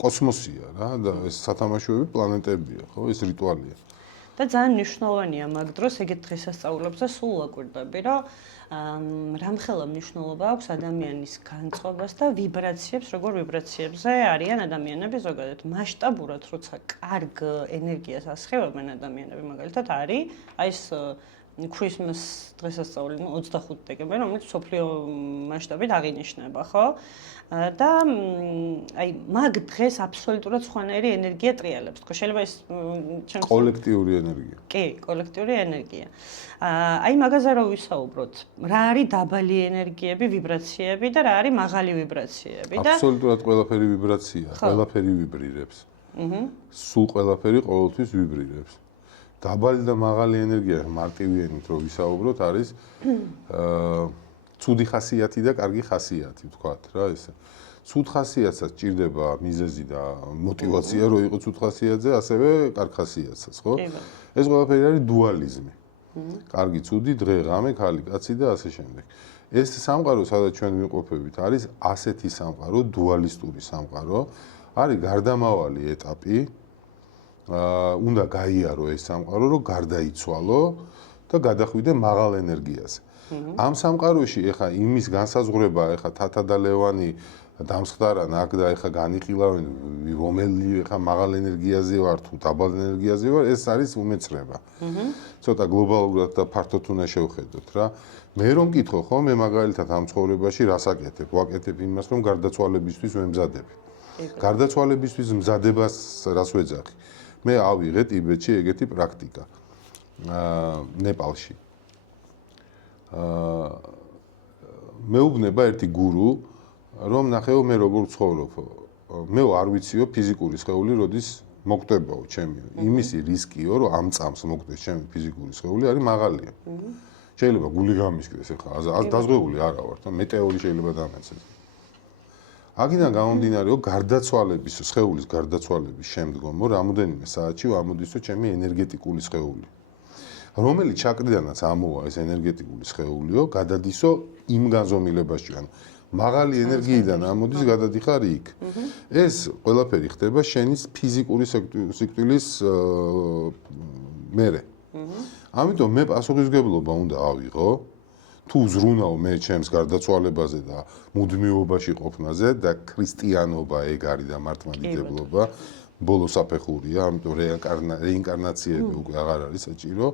კოსმოსია რა და ეს სათამაშოები პლანეტებია, ხო? ეს რიტუალია. და ძალიან მნიშვნელოვანია მაგ დროს ეგეთ დღესასწაულებზე სულ ვაკვირდები, რომ რამხელა მნიშვნელობა აქვს ადამიანის განწყობას და ვიბრაციებს, როგორ ვიბრაციებზე არიან ადამიანები ზოგადად. მასშტაბურად, როცა კარგ ენერგიას ასხივებენ ადამიანები, მაგალითად არის აი ეს ქრისმას დღესასწაული 25 დეკემბერი, რომელიც მსოფლიო მასშტაბით აღინიშნება, ხო? და აი მაგ დღეს აბსოლუტურად სხვანაირი ენერგია ტრიალებს. თქო შეიძლება ეს კოლექტიური ენერგია. კი, კოლექტიური ენერგია. აი მაგაზე რა ვისაუბროთ? რა არის დაბალი ენერგიები, ვიბრაციები და რა არის მაღალი ვიბრაციები და აბსოლუტურად ყველაფერი ვიბრაცია, ყველაფერი ვიბრირებს. სულ ყველაფერი ყოველთვის ვიბრირებს. დაბალი და მაღალი ენერგია, მარტივი ენით რო ვისაუბროთ, არის ცუდი ხასიათი და კარგი ხასიათი, ვთქვათ რა ესე. ცუდ ხასიათსაც ჭირდება მიზეზი და мотиваცია, რომ იყოს ცუდ ხასიათზე, ასევე კარგ ხასიათსაც, ხო? ეს ყველაფერი არის დუალიზმი. კარგი, ცუდი, დღე, ღამე, ქალი, კაცი და ასე შემდეგ. ეს სამყარო, სადაც ჩვენ ვიმყოფებით, არის ასეთი სამყარო, დუალისტური სამყარო, არის გარდამავალი ეტაპი. უნდა გაიარო ეს სამყარო, რომ გარდაიცვალო და გადახვიდე მაღალ ენერგიაზე. ამ სამყაროში ეხა იმის განსაზღვრება, ეხა თათა და ლევანი დამსხდარან აქ და ეხა განიხილავენ, რომელი ეხა მაღალ ენერგიაზე ვარ თუ დაბალ ენერგიაზე ვარ, ეს არის უმეცრება. ცოტა გლობალურად და ფართოდ უნდა შევხედოთ რა. მე რომ მკითხო ხო, მე მაგალითად ამ ცხოვრებაში რას აკეთებ? ვაკეთებ იმას, რომ გარდაცვალებისთვის ვემზადები. გარდაცვალებისთვის მზადებას რას ვეძახი? მე ავიღე ტიბეტში ეგეთი პრაქტიკა. ნეპალში. მეუბნება ერთი გურუ, რომ ნახეო მე როგორ ცხოვრობ. მე არ ვიციო ფიზიკური სხეული როდის მოგტებაო ჩემი იმისი რისკიო რომ ამ წამს მოგდეს ჩემი ფიზიკური სხეული არის მაღალია. შეიძლება გული გამისკდეს ეხლა დაზღვეული არა ვარ და მეტეორი შეიძლება დამეცეს. აქედან გამომდინარე რომ გარდაცვალების სხეულის გარდაცვალების შემდგომო რამოდენიმე საათში ამოდისო ჩემი ენერგეტიკული სხეული. რომელიც ჩაკრიდანაც ამოვა ეს ენერგეტიკული სხეულიო, გადადისო იმ განზომილებაში, ანუ მაღალი ენერგიიდან ამოდის გადადიხარ იქ. ეს ყველაფერი ხდება შენის ფიზიკური სიკვდილის მერე. ამიტომ მე პასუხისმგებლობა უნდა ავიღო თუ ზრუნავ მე ჩემს გარდაცვალებაზე და მუდმივობაში ყოფნაზე და ქრისტიანობა ეგ არის და მართლმადიდებლობა ბოლო საფეხურია, ამიტომ რეინკარნაციები უკვე აღარ არის საჭირო.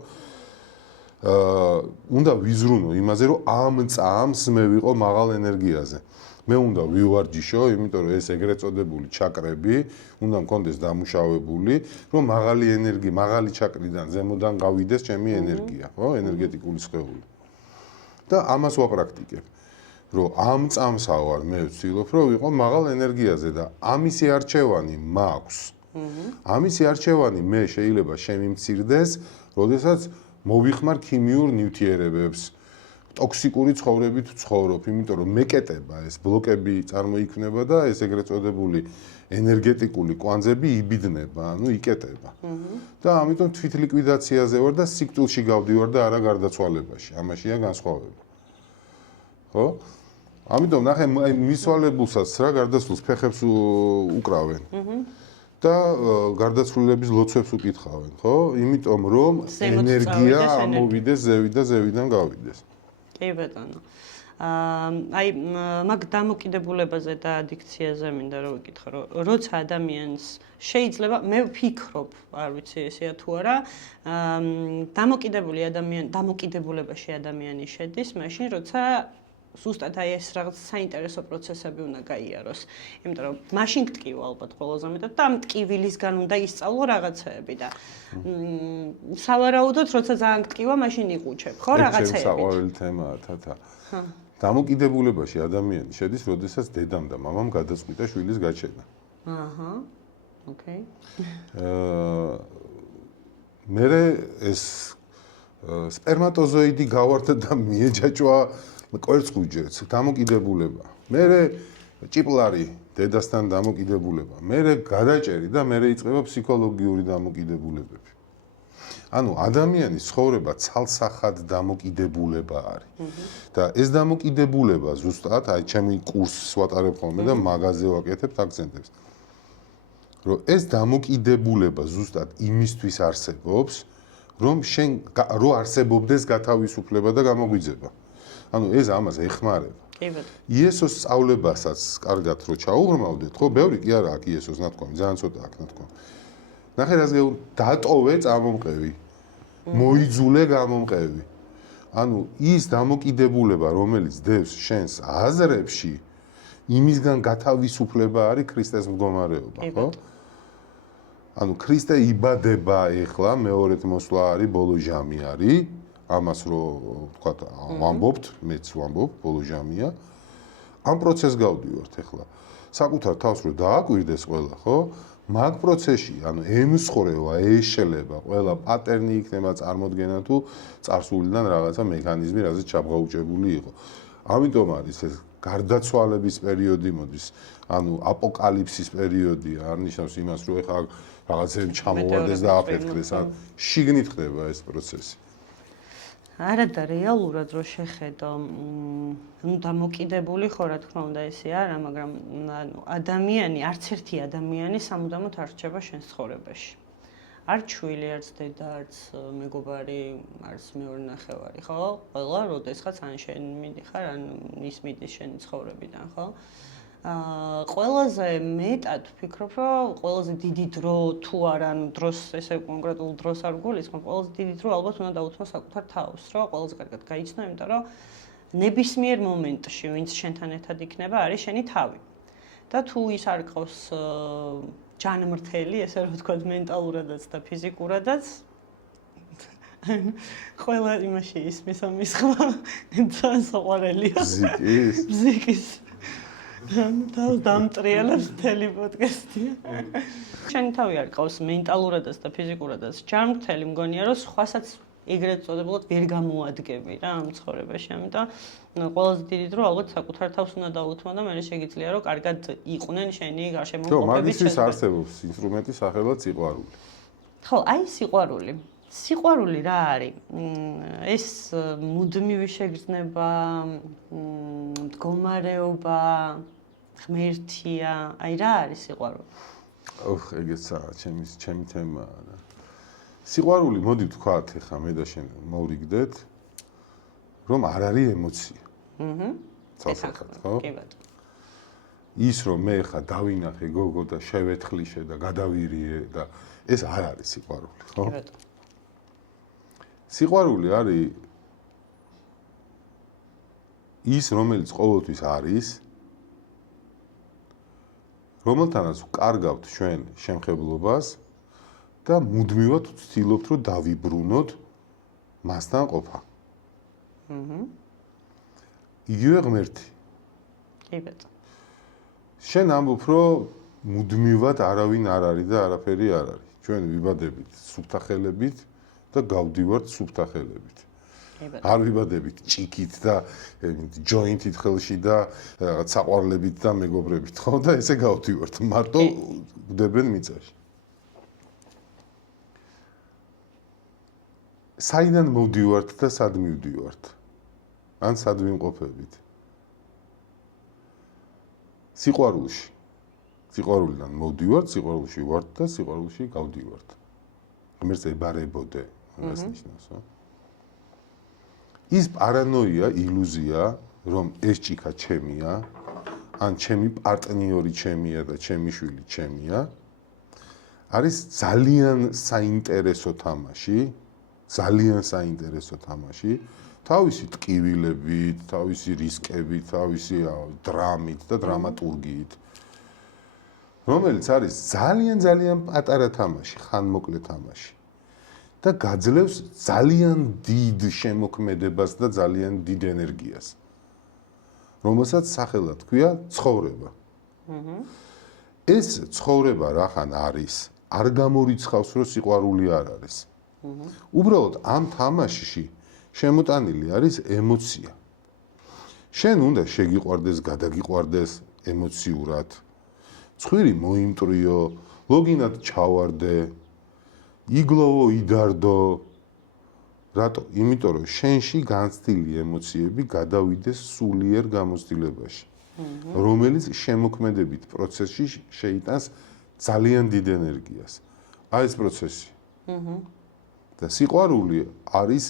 უნდა ვიზრუნო იმაზე, რომ ამ წამს მე ვიყო მაღალ ენერგიაზე. მე უნდა ვივარჯიშო, იმიტომ რომ ეს ეგრეთ წოდებული ჩაკრები უნდა მქონდეს დამუშავებული, რომ მაღალი ენერგია, მაღალი ჩაკრიდან ზემოდან გავიდეს ჩემი ენერგია, ხო, ენერგეტიკული სხეული. და ამას ვაპრაქტიკებ. რომ ამ წამსა ვარ მე ვცდილობ, რომ ვიყო მაღალ ენერგიაზე და ამისი არჩევანი მაქვს. ამისი არჩევანი მე შეიძლება შემიმცირდეს, როდესაც მოვიხმარ ქიმიურ ნივთიერებებს, ტოქსიკური ცხოვრებით ვცხოვრობ, იმიტომ რომ მეკეტება ეს ბლოკები წარმოიქმნება და ეს ეგრეთ წოდებული ენერგეტიკული კვანძები იბიდნება, ანუ იკეტება. და ამიტომ თვითლიკვიდაციაზე ვარ და სიკვდილში გავდივარ და არა გარდაცვალებაში. ამაშია განსხვავება. ხო? ამიტომ ნახე მისვალებულსაც რა გარდაცვლილს ფეხებს უკრავენ. და გარდაცვლილების ლოცვებს უკითხავენ, ხო? იმიტომ რომ ენერგია ამოვიდეს ზევით და ზევიდან გავიდეს. კი ბატონო. აი მაგ დამოკიდებულებაზე და ადიქციაზე მინდა რომ ვიკითხო, რომ როცა ადამიანს შეიძლება მე ვფიქრობ, არ ვიცი ესეა თუ არა, დამოკიდებულებაში ადამიანი შედის, მაშინ როცა ზუსტად აი ეს რაღაც საინტერესო პროცესები უნდა გაიაროს. იმიტომ რომ მაშინ გტკივა ალბათ ყველაზე მეტად და ამ ტკივილისგან უნდა ისწავლო რაღაცეები და სავარაუდოდ როცა ძალიან გტკივა, მაშინ იყუჩებ, ხო, რაღაცეები. ეს საყვარელი თემაა, თათა. დამოკიდებულებაში ადამიანი შედის, როდესაც დედამ და მამამ გადაწყვიტა შვილის გაჩენა. აჰა. ოკეი. მერე ეს სპერმატოზოიდი გავარდა და მიეჯაჭვა კვერცხუჯებს, დამოკიდებულება. მერე ჭიპლარი დედასთან დამოკიდებულება. მერე გადაჭერი და მერე იწყება ფსიქოლოგიური დამოკიდებულებები. ანუ ადამიანის ცხოვრება ცალსახად დამოკიდებულება არის. და ეს დამოკიდებულება ზუსტად, აი ჩემი კურსს ვატარებ ხოლმე და მაღაზიაზე ვაკეთებ აქცენტებს. რომ ეს დამოკიდებულება ზუსტად იმისთვის არსებობს, რომ შენ რო არსებობდეს გათავისუფლება და გამოგვიძება. ანუ ეს ამას ეხმარება. კი ბატონო. იესოს სწავლებასაც კარგად რო ჩაუღრმავდეთ, ხო, ბევრი კი არა აქ იესოს ნათქვამი, ძალიან ცოტა აქ ნათქვამი. ნახე რას გეუბნები, დატოვე წამომყევი. მოიძულე გამომყევი. ანუ ის დამოკიდებულება, რომელიც დევს შენს აზრებში, იმისგან გათავისუფლება არის ქრისტეს მდგომარეობა, ხო? ანუ ქრისტე იბადება ეხლა, მეორედ მოსვლა არის, ბოლო ჟამი არის. ამას რო ვთქვათ, ვამბობთ, მეც ვამბობ, ბოლო ჟამია. ამ პროცესს გავდივართ ეხლა. საკუთარ თავს რო დააკვირდეს ყველა, ხო? მაგ პროცესში, ანუ ემსხვრევა, ეშელება, ყველა პატერნი იქნება წარმოდგენა თუ წარსულიდან რაღაცა მექანიზმი, რაზეც ჩაბღაუჭებული იყო. ამიტომ არის ეს გარდაცვალების პერიოდი მოდის, ანუ აპოკალიფსის პერიოდია, არ ნიშნავს იმას, რომ ეხლა რაღაცები ჩამოვარდეს და აფეთქდეს, ან შიგნით ხდება ეს პროცესი. არა და რეალურად რო შეხედო, ნუ დამოკიდებული ხო რა თქმა უნდა ესე არა, მაგრამ ანუ ადამიანი, არც ერთი ადამიანი სამუდამოდ არ რჩება შენს ცხოვრებაში. არც შვილი, არც დედა, არც მეგობარი, არც მეორე ნახევარი, ხო? ყველა როდესღაც ან შენ მიდიხარ, ან ის მიდის შენი ცხოვრებიდან, ხო? ყველაზე მეტად ვფიქრობ, რომ ყველაზე დიდი დრო თუ არა, ანუ დროს ესე კონკრეტულ დროს არ გულისხმობ, ყველაზე დიდი დრო ალბათ უნდა დაუთმო საკუთარ თავს, რომ ყველაზე კარგად გაიცნო, იმიტომ რომ ნებისმიერ მომენტში, ვინც შენთან ერთად იქნება, არის შენი თავი. და თუ ის არ ყავს ჯანმრთელი, ესე რომ ვთქვათ, მენტალურადაც და ფიზიკურადაც, ყველა იმაში ისმის ამის ხმა, ძალიან საყვარელია. ბზიკის. ბზიკის. თავს დამტრიალებს მთელი პოდკასტი. შენი თავი არ ყავს მენტალურადაც და ფიზიკურადაც ჯანმრთელი, მგონია რომ სხვასაც ეგრეთ წოდებულად ვერ გამოადგები რა ამ ცხოვრებაში, ამიტომ ყველაზე დიდი დრო ალბათ საკუთარ თავს უნდა დაუთმო და მე შეგიძლია რომ კარგად იყვნენ შენი გარშემოყოფები. მაგისტრის არსებობს ინსტრუმენტი სახელად სიყვარული. ხო, აი სიყვარული. სიყვარული რა არის? ეს მუდმივი შეგრძნება, მდგომარეობა, ღმერთია, აი რა არის სიყვარული? ეგეცა ჩემი თემაა რა. სიყვარული, მოდი ვთქვათ ახლა მე და შენ მოვრიგდეთ, რომ არ არის ემოცია. ცალსახად, ხო? კი ბატონო. ის რომ მე ხა დავინახე გოგო და შევეთხლიშე და გადავირიე და ეს არ არის სიყვარული, ხო? კი ბატონო. სიყვარული არის ის, რომელიც ყოველთვის არის, რომელთანაც ვკარგავთ ჩვენ შემხებლობას და მუდმივად ვცდილობთ, რომ დავიბრუნოთ მასთან ყოფა. იგივე ღმერთი. კი ბატონო. შენ ამბობ, რომ მუდმივად არავინ არ არის და არაფერი არ არის. ჩვენ ვიბადებით სუფთა ხელებით და გავდივართ სუფთა ხელებით. არ ვიბადებით ჭიქით და ჯოინტით ხელში და რაღაც საყვარლებით და მეგობრებით, ხო? და ესე გავდივართ. მარტო გვდებენ მიწაში. საიდან მოვდივართ და სად მივდივართ? ან სად ვიმყოფებით? სიყვარულში. სიყვარულიდან მოვდივართ, სიყვარულში ვართ და სიყვარულში გავდივართ. ღმერთს ებარებოდე, ამას ნიშნავს, ხო? ის პარანოია, ილუზია, რომ ეს ჭიქა ჩემია, ან ჩემი პარტნიორი ჩემია და ჩემი შვილი ჩემია, არის ძალიან საინტერესო თამაში, ძალიან საინტერესო თამაში, თავისი ტკივილებით, თავისი რისკებით, თავისი დრამით და დრამატურგიით, რომელიც არის ძალიან პატარა თამაში, ხანმოკლე თამაში. და გაძლევს ძალიან დიდ შემოქმედებას და ძალიან დიდ ენერგიას, რომელსაც სახელად ჰქვია ცხოვრება. ეს ცხოვრება რახან არის, არ გამორიცხავს, რომ სიყვარული არ არის. უბრალოდ ამ თამაშში შემოტანილი არის ემოცია. შენ უნდა შეგიყვარდეს, გადაგიყვარდეს ემოციურად. ცხვირი მოიმტრიო, ლოგინად ჩავარდე, იგლოვო, იდარდო. რატო? იმიტომ რომ შენში განცდილი ემოციები გადავიდეს სულიერ გამოცდილებაში, რომელიც შემოქმედებით პროცესში შეიტანს ძალიან დიდ ენერგიას. აი ეს პროცესი. და სიყვარული არის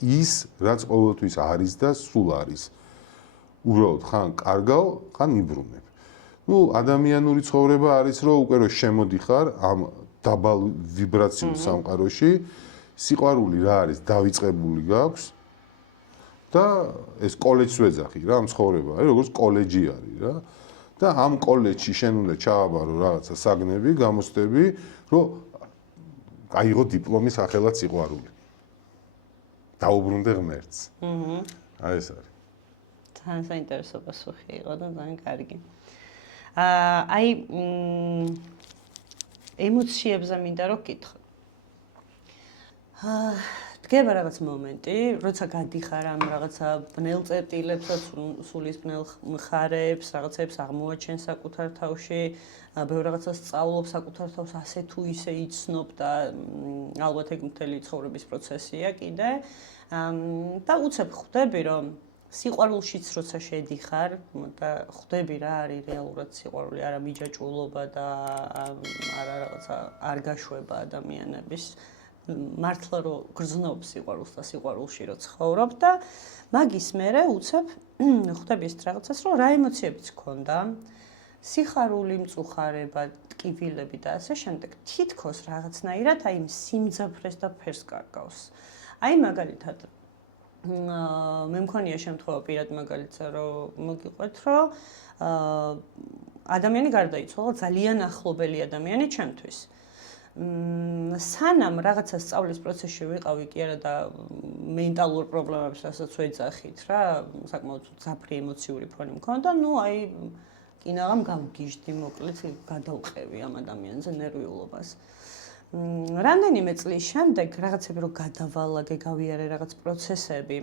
ის, რაც ყოველთვის არის და სულ არის. უბრალოდ ხან კარგავ, ხან მიბრუნებ. ადამიანური ცხოვრება არის, რომ უკვე რომ შემოდიხარ ამ დაბალ ვიბრაციულ სამყაროში, სიყვარული რა არის, დავიწყებული გაქვს და ეს კოლეჯს ვეძახი რა, ამ ცხოვრება, აი როგორც კოლეჯი არის რა. და ამ კოლეჯში შენ უნდა ჩააბარო რაღაცა საგნები, გამოცდები, რომ გაიღო დიპლომი სახელად სიყვარული. დაუბრუნდე ღმერთს. აი ეს არის. ძალიან საინტერესო პასუხი იყო და ძალიან კარგი. აი ემოციებზე მინდა რომ ვკითხო. დგება რაღაც მომენტი, როცა გადიხარ ამ რაღაცა ბნელ წერტილებსაც, სულის ბნელ მხარებს, რაღაცებს აღმოაჩენ საკუთარ თავში, ბევრ რაღაცას სწავლობ საკუთარ თავს, ასე თუ ისე იცნობ და ალბათ ეგ მთელი ცხოვრების პროცესია კიდე. და უცებ ხვდები, რომ სიყვარულშიც როცა შედიხარ და ხვდები რა არის რეალურად სიყვარული, არა მიჯაჭვულობა და არა რაღაცა არ გაშვება ადამიანების მართლა რომ გრძნობ სიყვარულს და სიყვარულში რომ ცხოვრობ და მაგის მერე უცებ ხვდები ეს რაღაცას რომ რა ემოციებიც გქონდა, სიხარული, მწუხარება, ტკივილები და ასე შემდეგ თითქოს რაღაცნაირად აი სიმძაფრეს და ფერს კარგავს. აი მაგალითად მე მქონია შემთხვევა პირად მაგალითად რომ მოგიყვეთ რომ ადამიანი გარდაიცვალა ძალიან ახლობელი ადამიანი ჩემთვის. სანამ რაღაცა სწავლის პროცესში ვიყავი კი არა და მენტალურ პრობლემებს რასაც ვეძახით რა, საკმაოდ ძაფრი ემოციური ფონი მქონდა, ну აი კინაღამ გავგიჟდი, მოკლედ გადავყევი ამ ადამიანზე ნერვიულობას. რამდენიმე წლის შემდეგ რაღაცები რო გადავალაგე, გავიარე რაღაც პროცესები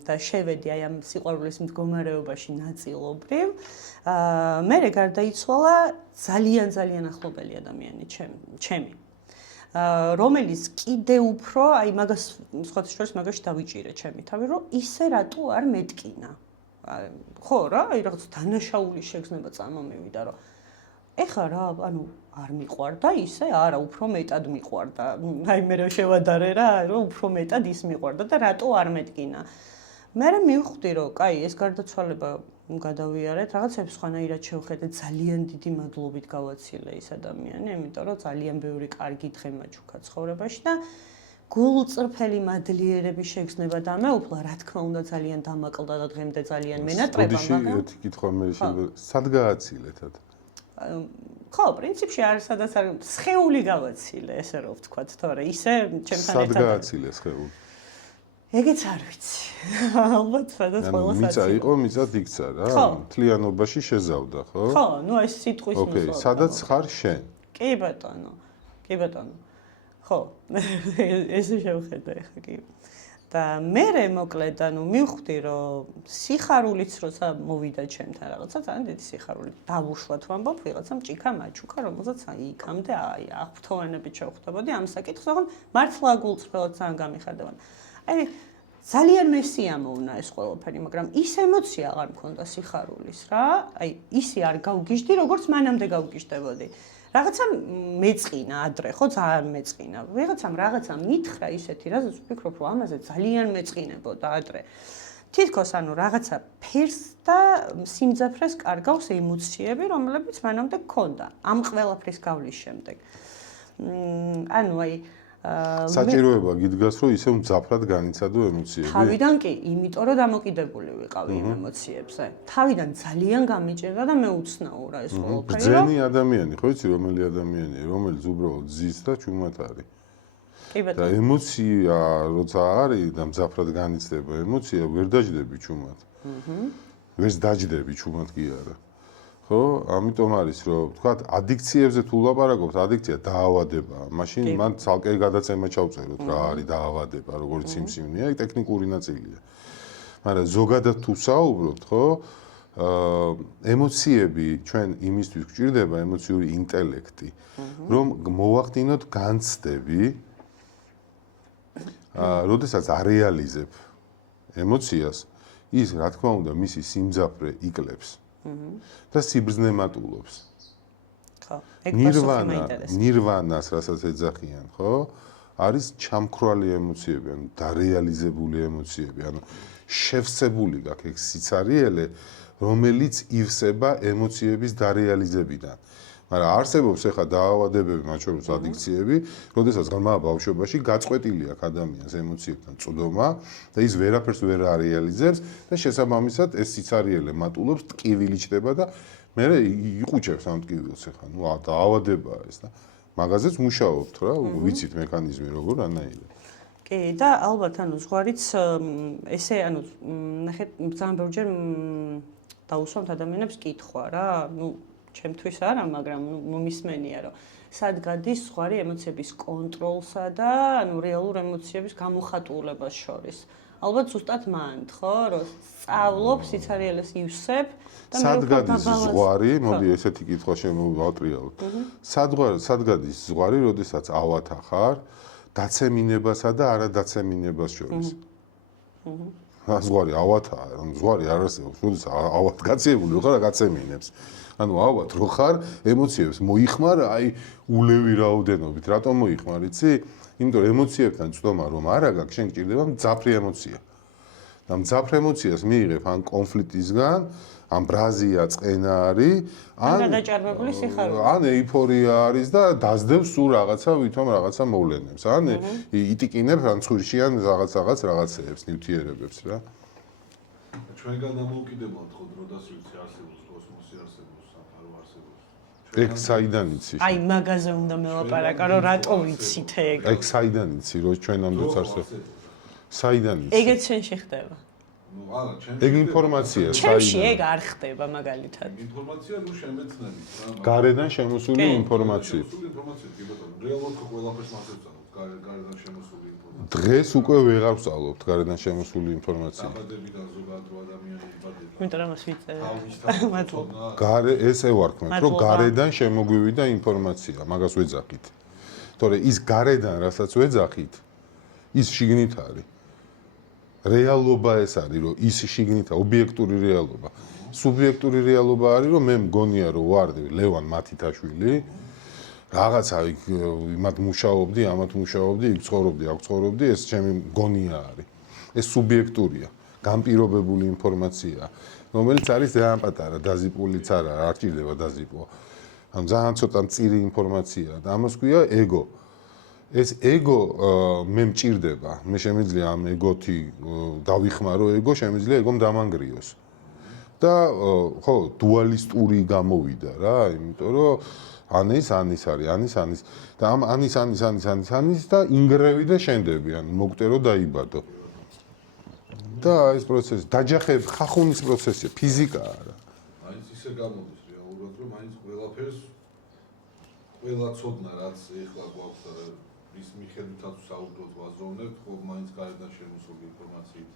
და შევედი აი ამ სიყვარულის მდგომარეობაში ნაწილობრივ, მე გარდაიცვალა ძალიან ახლობელი ადამიანი ჩემი. რომელიც კიდე უფრო აი მაგას სხვათა შორის მაგაში დავიჭირე ჩემი თავი, რომ ისე რატო არ მეტკინა. ხო რა, აი რაღაც დანაშაული შეგრძნება წამომივიდა, რომ ეხლა რა, ანუ არ მიყვარდა ისე, არა, უფრო მეტად მიყვარდა. აი მე რა შევადარე რა, რომ უფრო მეტად ის მიყვარდა და რატო არ მეტკინა. მე მივხვდი, რომ კაი, ეს გარდაცვალება გადავიარეთ, რაღაცებს სხვანაირად შევხედე, ძალიან დიდი მადლობით გავაცილე ის ადამიანი, იმიტომ რომ ძალიან ბევრი კარგი დღე მაჩუქა ცხოვრებაში და გულწრფელი მადლიერების შეგრძნება და მეუფლა, რა თქმა უნდა, ძალიან დამაკლდა და დღემდე ძალიან მენატრება, მაგრამ ერთი კითხვა მე სად გააცილეთად? ხო, პრინციპში არის სადაც არის სხეული გავაცილე, ესე რომ ვთქვათ, თორე ისე ჩემთან ერთად. სად გააცილე სხეული? ეგეც არ ვიცი. ალბათ სადაც ყველას მიწა იყო, მიწად იქცა რა. მთლიანობაში შეზავდა, ხო? ხო, ნუ ეს სიტყვის მოსვლა. ოკეი, სადაც ხარ შენ? კი ბატონო. კი ბატონო. ხო, ესე შევხედე ხა კი. და მე მოკლედ ანუ მივხვდი რომ სიხარულიც როცა მოვიდა ჩემთან რაღაცა ძალიან დიდი სიხარული დავუშვათ ვამბობ ვიღაცა მჭიქა მაჩუქა რომელსაც აი იქამდე აი აღფრთოვანებით შევხვდებოდი ამ საკითხს ოღონდ მართლა გულწრფელად ძალიან გამიხარდებოდა აი ძალიან მესიამოვნა ეს ყველაფერი მაგრამ ის ემოცია აღარ მქონდა სიხარულის რა აი ისი არ გავგიჟდი როგორც მანამდე გავგიჟდებოდი რაღაცა მეწყინა ადრე ხო ძალიან მეწყინა ვიღაცამ რაღაცა მითხრა ისეთი რაზეც ვფიქრობ რომ ამაზე ძალიან მეწყინებოდა ადრე თითქოს ანუ რაღაცა ფერს და სიმძაფრეს კარგავს ემოციები რომლებიც მანამდე გქონდა ამ ყველაფრის გავლის შემდეგ ანუ აი საჭიროება გიდგას რომ ისე მძაფრად განიცადო ემოციები თავიდან კი იმიტომ რომ დამოკიდებული ვიყავი იმ ემოციებზე თავიდან ძალიან გამიჭირდა და მე უცნაურა ეს ყველაფერი რომ ბრძენი ადამიანი ხო იცი რომელი ადამიანია რომელიც უბრალოდ ზის და ჩუმად არის კი ბატონო და ემოცია როცა არის და მძაფრად განიცდება ემოცია ვერ დაждდები ჩუმად ვერც დაждდები ჩუმად კი არა ხო ამიტომ არის რომ თქვა ადიქციებზე თუ ვლაპარაკობთ ადიქცია დაავადებაა მაშინ მან ცალკე გადაცემა ჩავწეროთ რა არის დაავადება როგორც სიმსივნეა ტექნიკური ნაწილია მაგრამ ზოგადად თუ საუბრობთ ხო ემოციები ჩვენ იმისთვის გვჭირდება ემოციური ინტელექტი რომ მოვახდინოთ განცდები როდესაც არეალიზებ ემოციას ის რა თქმა უნდა მისი სიმძაფრე იკლებს და სიბრძნე მატულობს. ხო, ეგ პასუხი მაინტერესებს. ნირვანას, რასაც ეძახიან, ხო? არის ჩამქრალი ემოციები, ანუ დარეალიზებული ემოციები, ანუ შევსებული გაქვს ეგ სიცარიელე, რომელიც ივსება ემოციების დარეალიზებიდან. მაგრამ არსებობს ახლა დაავადებები, მათ შორის ადიქციები, როდესაც ღრმა ბავშვობაში გაწყვეტილი აქვს ადამიანს ემოციებთან წვდომა და ის ვერაფერს ვერ არეალიზებს და შესაბამისად ეს სიცარიელე მატულობს, ტკივილი ჩდება და მე იყუჩებს ამ ტკივილს ახლა, ნუ დაავადებაა ეს და მაგაზეც მუშაობთ რა, ვიცით მექანიზმი როგორ ანაირად. კი და ალბათ ანუ ზღვარიც ესე ანუ ნახეთ ძალიან ბევრჯერ დაუსვამთ ადამიანებს კითხვა რა, ნუ ჩემთვის არა, მაგრამ მომისმენია რომ სად გადის ზღვარი ემოციების კონტროლსა და ანუ რეალურ ემოციების გამოხატულებას შორის. ალბათ ზუსტად მანდ, ხო, რომ სწავლობ სიცარიელეს ივსებ და მე სად გადის ზღვარი, მოდი ესეთი კითხვა შემოვატრიალოთ. სად გადის ზღვარი, როდესაც ავათა ხარ დაცემინებასა და არადაცემინებას შორის. ზღვარი ავათაა, ზღვარი არ არსებობს, როდესაც ავათ გაცემული ხარ და გაცემინებს. ანუ ალბათ რო ხარ ემოციებს მოიხმარ აი ულევი რაოდენობით რატომ მოიხმარ იცი იმიტომ ემოციებთან წვდომა რომ არა გაქვს შენ გჭირდება მძაფრი ემოცია და მძაფრ ემოციას მიიღებ ან კონფლიქტისგან ან ბრაზია წყენა არის ან გადაჭარბებული სიხარული ან ეიფორია არის და დაძდებს სულ რაღაცა ვითომ რაღაცა მოვლენებს ან იტიკინებს ან ცხვირში ან რაღაცეებს ნივთიერებებს რა ჩვენგან დამოუკიდებლად ხო დროდას ვიცი არსებობს კოსმოსი არსებობს ეგ საიდან იცი? აი მაგაზე უნდა მელაპარაკა რომ რატო ვიცით ეგ? ეგ საიდან იცი რომ ჩვენამდეც არსებობს? საიდან იცი? ეგეც შენში ხდება. ნუ არა, ეგ ინფორმაცია, ჩემში ეგ არ ხდება მაგალითად. ინფორმაცია ნუ შემეცნებით რა. გარედან შემოსული ინფორმაცია. ინფორმაცია კი ბატონო, რეალურად ხო ყველაფერს მასწავლობთ, გარედან შემოსული ინფორმაცია. დღეს უკვე ვეღარ ვსწავლობთ გარედან შემოსული ინფორმაცია. დაბადებიდან ზოგადად რო ადამიანი იბადება. იმიტომ რომ მას ვიწერე. გარე ესე ვარქმევთ, რომ გარედან შემოგვივიდა ინფორმაცია, მაგას ვეძახით. თორე ის გარედან, რასაც ვეძახით, ის შიგნით არის. რეალობა ეს არის, რომ ის შიგნით ობიექტური რეალობა. სუბიექტური რეალობა არის, რომ მე მგონია, რომ ვარ ლევან მათითაშვილი, რაღაცა იმათ მუშაობდი, ამათ მუშაობდი, იქ ცხოვრობდი, აქ ცხოვრობდი, ეს ჩემი მგონია არის. ეს სუბიექტურია, განპირობებული ინფორმაციაა, რომელიც არის ძალიან პატარა, დაზიპულიც არა, არ ჭირდება დაზიპო. ან ძალიან ცოტა მწირი ინფორმაციაა და ამას ქვია ეგო. ეს ეგო მე მჭირდება, მე შემიძლია ამ ეგოთი დავიხმარო ეგო, შემიძლია ეგომ დამანგრიოს. და ხო, დუალისტური გამოვიდა რა, იმიტომ რომ ანის არის, ანის და ამ ანის და ინგრევი და შენდები, ან მოგწერო დაიბადო. და ეს პროცესი, დაჯახები, ხახუნის პროცესია, ფიზიკა არა. მაინც ისე გამოდის რეალურად, რომ მაინც ყველაფერს ყველა ცოდნა რაც ეხლა გვაქვს და ის მიხედვითაც საუბრობთ, ვაზროვნებთ, ხო მაინც გარედან შემოსული ინფორმაციით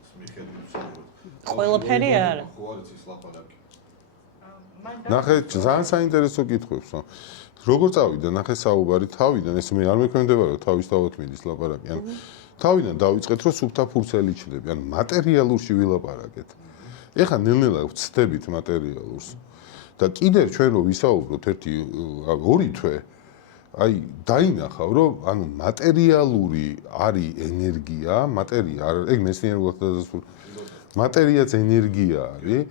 ის მიხედვით საუბრობთ. ყველაფერი არა. ხო არის ის ლაპარაკი. ნახე, ძალიან საინტერესო კითხვებსო. როგორ წავიდა, ნახე საუბარი თავიდან, ეს მე არ მექვემდებარა, რომ თავისთავად მიდის ლაპარაკი. ან თავიდან დავიწყეთ, რომ სუფთა ფურცელი ჩნდები, ან მატერიალურში ვილაპარაკეთ. ეხლა ნელ-ნელა ვცდებით მატერიალურს. და კიდევ ჩვენ რო ვისაუბროთ ორი თვე, აი დაინახავ, რომ ანუ მატერიალური არის ენერგია, მატერია არ ეგ მეცნიერულად დადასტურებული. მატერიაც ენერგია არის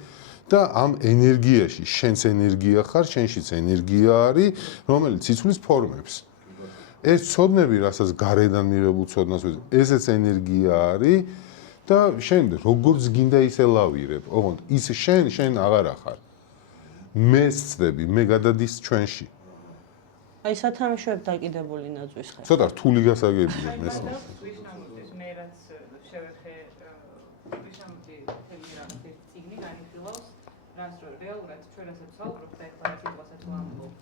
და ამ ენერგიაში შენს ენერგია ხარ, შენშიც ენერგია არის, რომელიც იცვლის ფორმებს. ეს ცოდნები, რასაც გარედან მიღებულ ცოდნას ვეძებ, ესეც ენერგია არის და შენ როგორც გინდა ისე ლავირებ. ოღონდ ის შენ აღარ ახარ. მე ვცდები, მე გადადის ჩვენში. აი სათამაშოებ დაკიდებული ნაძვის ხარ. ცოტა რთული გასაგებია მესმის. ვიშნამოდეს მე რაც შევეხე ვიშნამოდი თემი რა ციგნი განიხილავს რაც რომ რეალურად ჩვენ რასაც ვსაუბრობთ და ეხლა სიტყვასაც ვამბობ.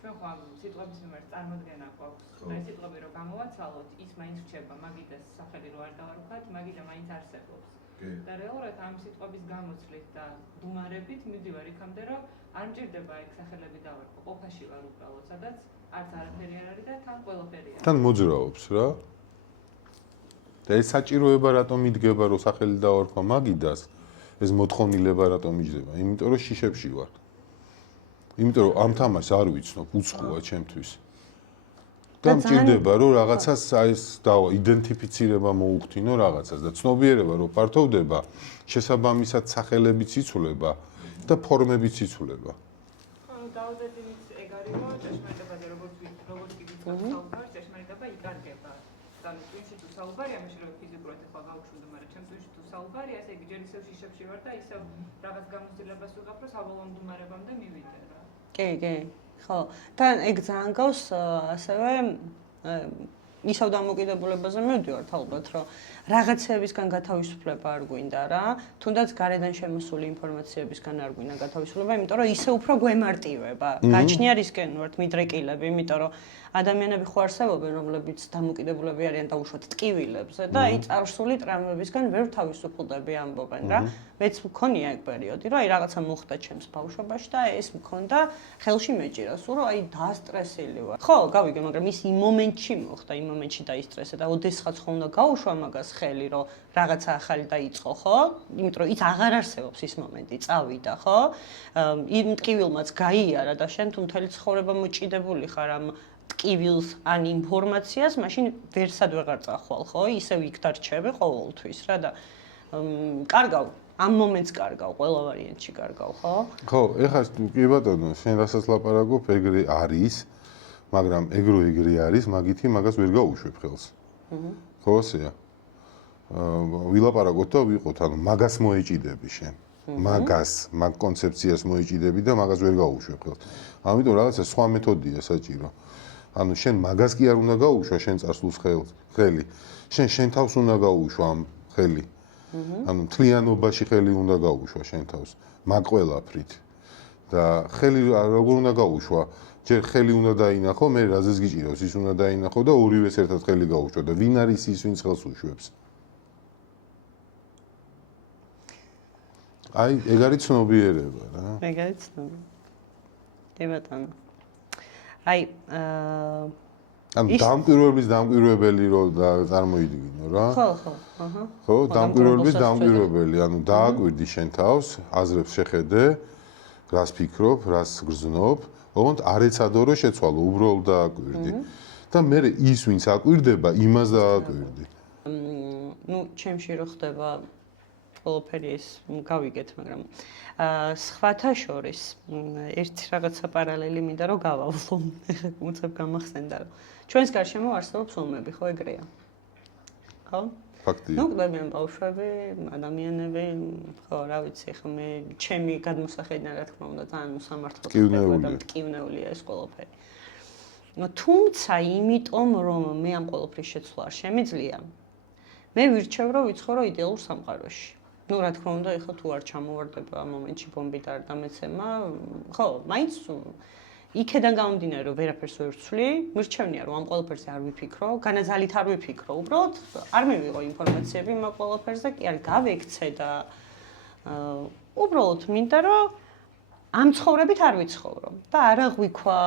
ჩვენ ხო ამ სიტყვების მიმართ წარმოდგენა გვაქვს. და ეს სიტყვები რომ გამოვაცვალოთ, ის მაინც რჩება, მაგიტას სახელი რო არ დავარქვათ, მაგიტა მაინც არსებობს. და რეალურად ამ სიტყვების გამოცვლით და დუმარებით მივდივარ იქამდე რომ არ მჭირდება ეგ სახელები დავარქვო. ყოფაში ვარ უბრალოდ, სადაც არც არაფერი არ არის და თან ყველაფერია. თან მოძრაობს რა. და ეს საჭიროება რატომ იდგება, რომ სახელი დავარქვა მაგიდას? ეს მოთხოვნილება რატომ იჯდება? იმიტომ რომ შიშებში ვარ. იმიტომ რომ ამ თამაშს არ ვიცნობ, უცხოა ჩემთვის. და მჭირდება რომ რაღაცას აი ეს იდენტიფიცირება მოუხდინო რაღაცას და ცნობიერება რომ ფართოვდება, შესაბამისად სახელებიც იცვლება და ფორმებიც იცვლება. ანუ დაუზედინიც ეგ არის რომ ჭეშმარიტებაზე როგორც კი საუბარი, ჭეშმარიტება იკარგება. ანუ თუნში თუ საუბარია, მაშინ რომ ფიზიკურად ახლა გავუშვიდო, მაგრამ ჩემ თუნში თუ საუბარია, ესე იგი ჯერ ისევ შიშებში ვარ და ისევ რაღაც გამოცდილებას ვიღებ, რომ საბოლოო მდგომარეობამდე მივიდე რა. კი. ხო, თან ეგ ძალიან გავს ასევე ისევ დამოკიდებულებაზე მივდივართ ალბათ, რომ რაღაცეებისგან გათავისუფლება არ გვინდა რა, თუნდაც გარედან შემოსული ინფორმაციებისგან არ გვინდა გათავისუფლება, იმიტომ რომ ისე უფრო გვემარტივება. გაჩნია რისკენ ვართ მიდრეკილები, იმიტომ რომ ადამიანები ხო არსებობენ, რომლებიც დამოკიდებულები არიან დაუშვათ ტკივილებზე და აი წარსული ტრამვებისგან ვერ თავისუფლდები ამბობენ რა. მეც მქონია ეგ პერიოდი, რომ აი რაღაცა მოხდა ჩემს ბავშვობაში და ეს მქონდა ხელში მეჭირა, სულ რომ აი დაასტრესილი ვარ. ხო, გავიგე, მაგრამ ის იმ მომენტში მოხდა, იმ მომენტში დაისტრესე და ოდესღაც ხო უნდა გაუშვა მაგას ხელი, რომ რაღაცა ახალი დაიწყო, ხო? იმიტომ რომ ის აღარ არსებობს ის მომენტი, წავიდა, ხო? იმ ტკივილმაც გაიარა და შენ თუ მთელი ცხოვრება მოჭიდებული ხარ ამ ტკივილს ან ინფორმაციას, მაშინ ვერსად ვეღარ წახვალ, ხო? ისევ იქ დარჩები ყოველთვის რა და კარგავ, ამ მომენტს კარგავ, ყველა ვარიანტში კარგავ, ხო? ხო, ეხლა კი ბატონო, შენ რასაც ლაპარაკობ, ეგრე არის, მაგრამ ეგრე არის, მაგითი მაგას ვერ გაუშვებ ხელს. ხო, ასეა. ვილაპარაკოთ და ვიყოთ, ანუ მაგას მოეჭიდები შენ. მაგ კონცეფციას მოეჭიდები და მაგას ვერ გაუშვებ ხელს. ამიტომ რაღაცა სხვა მეთოდია საჭირო. ანუ შენ მაგას კი არ უნდა გაუშვა შენ წარსულს ხელი. შენ თავს უნდა გაუშვა ამ ხელი. ანუ მთლიანობაში ხელი უნდა გაუშვა შენ თავს მაგ ყველაფრით და ხელი როგორ უნდა გაუშვა ჯერ ხელი უნდა დაინახო მე რაზეც გიჭირავს ის უნდა დაინახო და ორივეს ერთად ხელი გაუშვა და ვინ არის ის ვინც ხელს უშვებს აი ეგ არის ცნობიერება რა ეგ არის ცნობი კი ბატონო აი ანუ დამკვირვებლის დამკვირვებელი რო წარმოიდგინო რა ხო აჰა ხო დამკვირვებლის დამკვირვებელი ანუ დააკვირდი შენ თავს აზრებს შეხედე რას ფიქრობ რას გრძნობ ოღონდ არ ეცადო რომ შეცვალო უბრალოდ დააკვირდი და მე ის ვინც აკვირდება იმას დააკვირდი ნუ ჩემში რო ხდება ყველაფერი ეს გავიგეთ მაგრამ სხვათა შორის ერთ რაღაცა პარალელი მინდა რომ გავავლო ეხლა უცებ გამახსენდა რომ ჩვენს გარშემო არსებობს ომები ხო ეგრეა ხო ფაქტია ნუ კვდებიან ბავშვები ადამიანები ხო რა ვიცი ხო მე ჩემი გადმოსახედიდან რა თქმა უნდა ძალიან უსამართლო ხდება და მტკივნეულია ეს ყველაფერი თუმცა იმიტომ რომ მე ამ ყველაფრის შეცვლა არ შემიძლია მე ვირჩევ რომ ვიცხოვრო იდეალურ სამყაროში ну რა თქმა უნდა ეხლა თუ არ ჩამოვარდება ამ მომენტში ბომბით არ დამეცემა ხო მაინც იქედან გამომდინარე რომ ვერაფერს ვერ ვცვლი მირჩევნია რომ ამ ყველაფერზე არ ვიფიქრო განაზალით არ ვიფიქრო უბრალოდ არ მივიღო ინფორმაციები მაგ ყველაფერზე კი არ გავექცე და უბრალოდ მინდა რომ ამ ცხოვრებით არ ვიცხოვრო და არ აღვიქვა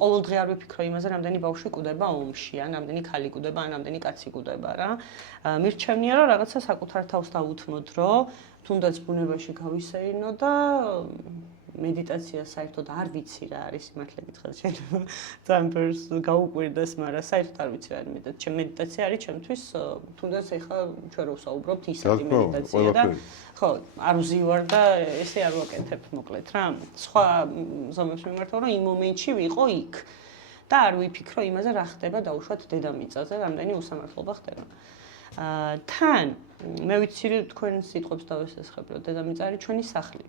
ყოველდღე არ ვიფიქრო იმაზე რამდენი ბავშვი კვდება ომში ან რამდენი ქალი კვდება ან რამდენი კაცი კვდება რა მირჩევნია რომ რაღაცა საკუთარ თავს დავუთმოთ რომ თუნდაც ბუნებაში გავისეირნო და მედიტაცია საერთოდ არ ვიცი რა არის სიმართლე გითხრათ შეიძლება ძალიან ბევრს გაუკვირდეს მაგრამ საერთოდ არ ვიცი რა არის მედიტაცია არის ჩემთვის თუნდაც ეხლა ჩვენ რო ვსაუბრობთ ისეთი მედიტაცია და ხო არ ვზივარ და ესე არ ვაკეთებ მოკლედ რა სხვა ზომებს მიმართო რომ იმ მომენტში ვიყო იქ და არ ვიფიქრო იმაზე რა ხდება დაუშვათ დედამიწაზე რამდენი უსამართლობა ხდება თან მე ვიცი რომ თქვენ სიტყვებს დავესესხებ რომ დედამიწა არის ჩვენი სახლი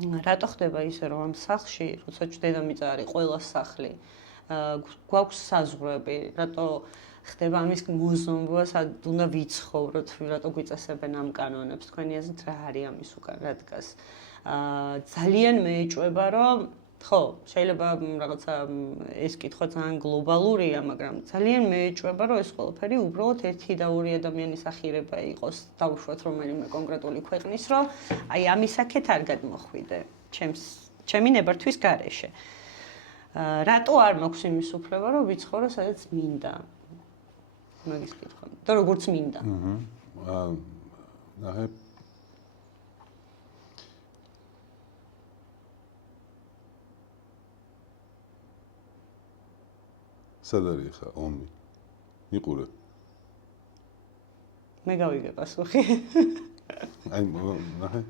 რატო ხდება ისე რომ ამ სახლში როცა დედამიწა არის ყველა სახლი გვაქვს საზღვრები რატო ხდება ამის მოზომვა სად უნდა ვიცხოვროთ რატო გვიწესებენ ამ კანონებს თქვენი აზრით რა არის ამის უკან რა დგას ძალიან მეეჭვება რომ ხო შეიძლება რაღაცა ეს კითხვა ძალიან გლობალურია მაგრამ ძალიან მეეჭვება რომ ეს ყველაფერი უბრალოდ ერთი და ორი ადამიანის ახირება იყოს დავუშვათ რომელიმე კონკრეტული ქვეყნის რომ აი ამისაკეთ არ გადმოხვიდე ჩემი ნებართვის გარეშე რატო არ მაქვს იმის უფლება რომ ვიცხოვრო სადაც მინდა მაგის კითხვა და როგორც მინდა ნახე სად არის ხა ომი? იყურე. მე გავიგე პასუხი. აი ნახე.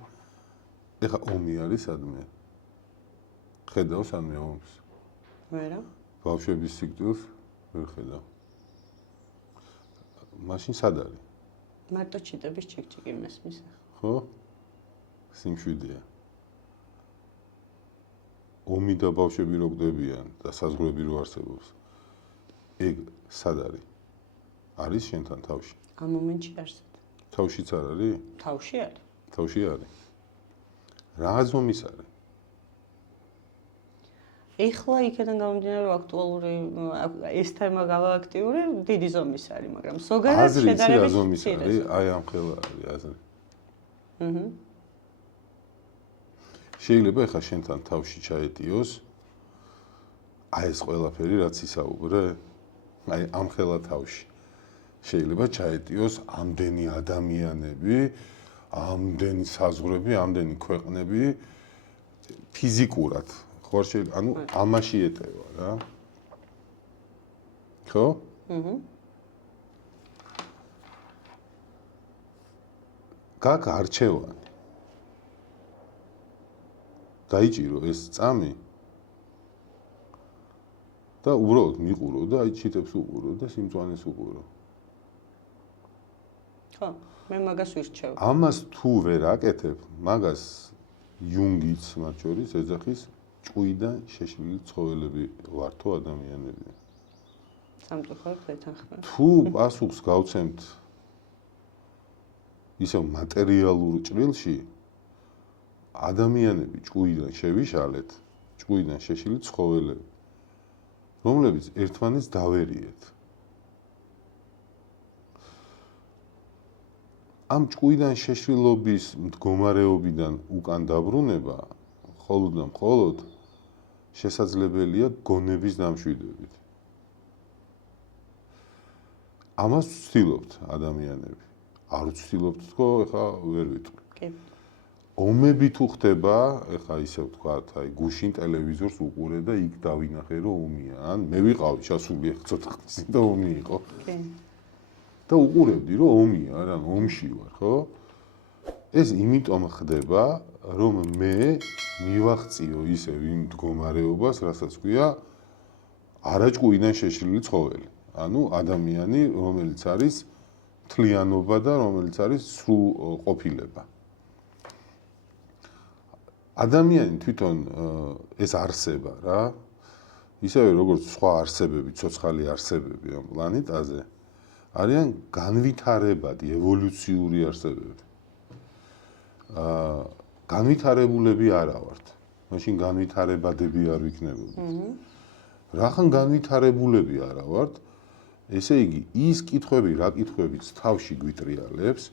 ეხა ომი არის სადმე? ხედავ სადმე ომს? ვერა. ბავშვების სიკვდილს ვერ ხედავ. მაშინ სად არის? მარტო ჩიტების ჩიკ-ჩიკი მესმის. ხო? სიმშვიდეა. ომი და ბავშვები რო კვდებიან და საზღვრები რო არსებობს. ეგ სად არის? არის შენთან თავში? ამ მომენტში არსად. თავშიც არ არის? თავში არის. თავში არის. რა ზომის არის? ეხლა იქიდან გამომდინარე რომ აქტუალური ეს თემა გავააქტიური დიდი ზომის არის, მაგრამ ზოგადად შედარებით აზრი ზომის არის, აი ამ ხელა არის აზრი. შეიძლება ეხლა შენთან თავში ჩაეტიოს აი ეს ყველაფერი რაც ისაუბრე აი ამ ხელა თავში შეიძლება ჩაეტიოს ამდენი ადამიანები ამდენი საზღვრები ამდენი ქვეყნები ფიზიკურად ხო შეიძლება ანუ ამაში ეტევა რა ხო? გაკ არჩევანი დაიჭირო ეს წამი და უბრალოდ მიყურო და აი ჩიტებს უყურო და სიმწვანეს უყურო. ხო, მე მაგას ვირჩევ. ამას თუ ვერ აკეთებ, მაგას იუნგიც მათ შორის ეძახის ჭუიდან შეშლილი ცხოველები ვართო ადამიანები. სამწუხაროდ ეთანხმება. თუ პასუხს გავცემთ ისევ მატერიალურ ჭრილში ადამიანები ჭკუიდან შევიშალეთ, ჭკუიდან შეშილი ცხოველები, რომლებიც ერთმანეთს დავერიეთ. ამ ჭკუიდან შეშლილობის მდგომარეობიდან უკან დაბრუნება მხოლოდ და მხოლოდ შესაძლებელია გონების დამშვიდობით. ამას ვცდილობთ ადამიანები. არ ვცდილობთ თქო, ეხა ვერ ვიტყვი. კი. ომები თუ ხდება, ეხა ისე ვთქვათ, აი გუშინ ტელევიზორს უყურე და იქ დავინახე რომ ომია. ან მე ვიყავი ჩასული ახ ცოტა ხნის და ომი იყო. კი. და უყურებდი რომ ომია, რა, ომში ვარ, ხო? ეს იმიტომ ხდება, რომ მე მივახციო ისევ იმ მდგომარეობას, რასაც ქვია არაჭკუიდან შეშლილი ცხოველი. ანუ ადამიანი, რომელიც არის მთლიანობა და რომელიც არის სრულყოფილება. ადამიანი თვითონ ეს არსება რა, ისევე როგორც სხვა არსებები, ცოცხალი არსებები ამ პლანეტაზე, არიან განვითარებადი, ევოლუციური არსებები. განვითარებულები არა ვართ. მაშინ განვითარებადები არ ვიქნებოდით. რახან განვითარებულები არა ვართ, ესე იგი, ის კითხვები, რა კითხვებიც თავში გვიტრიალებს,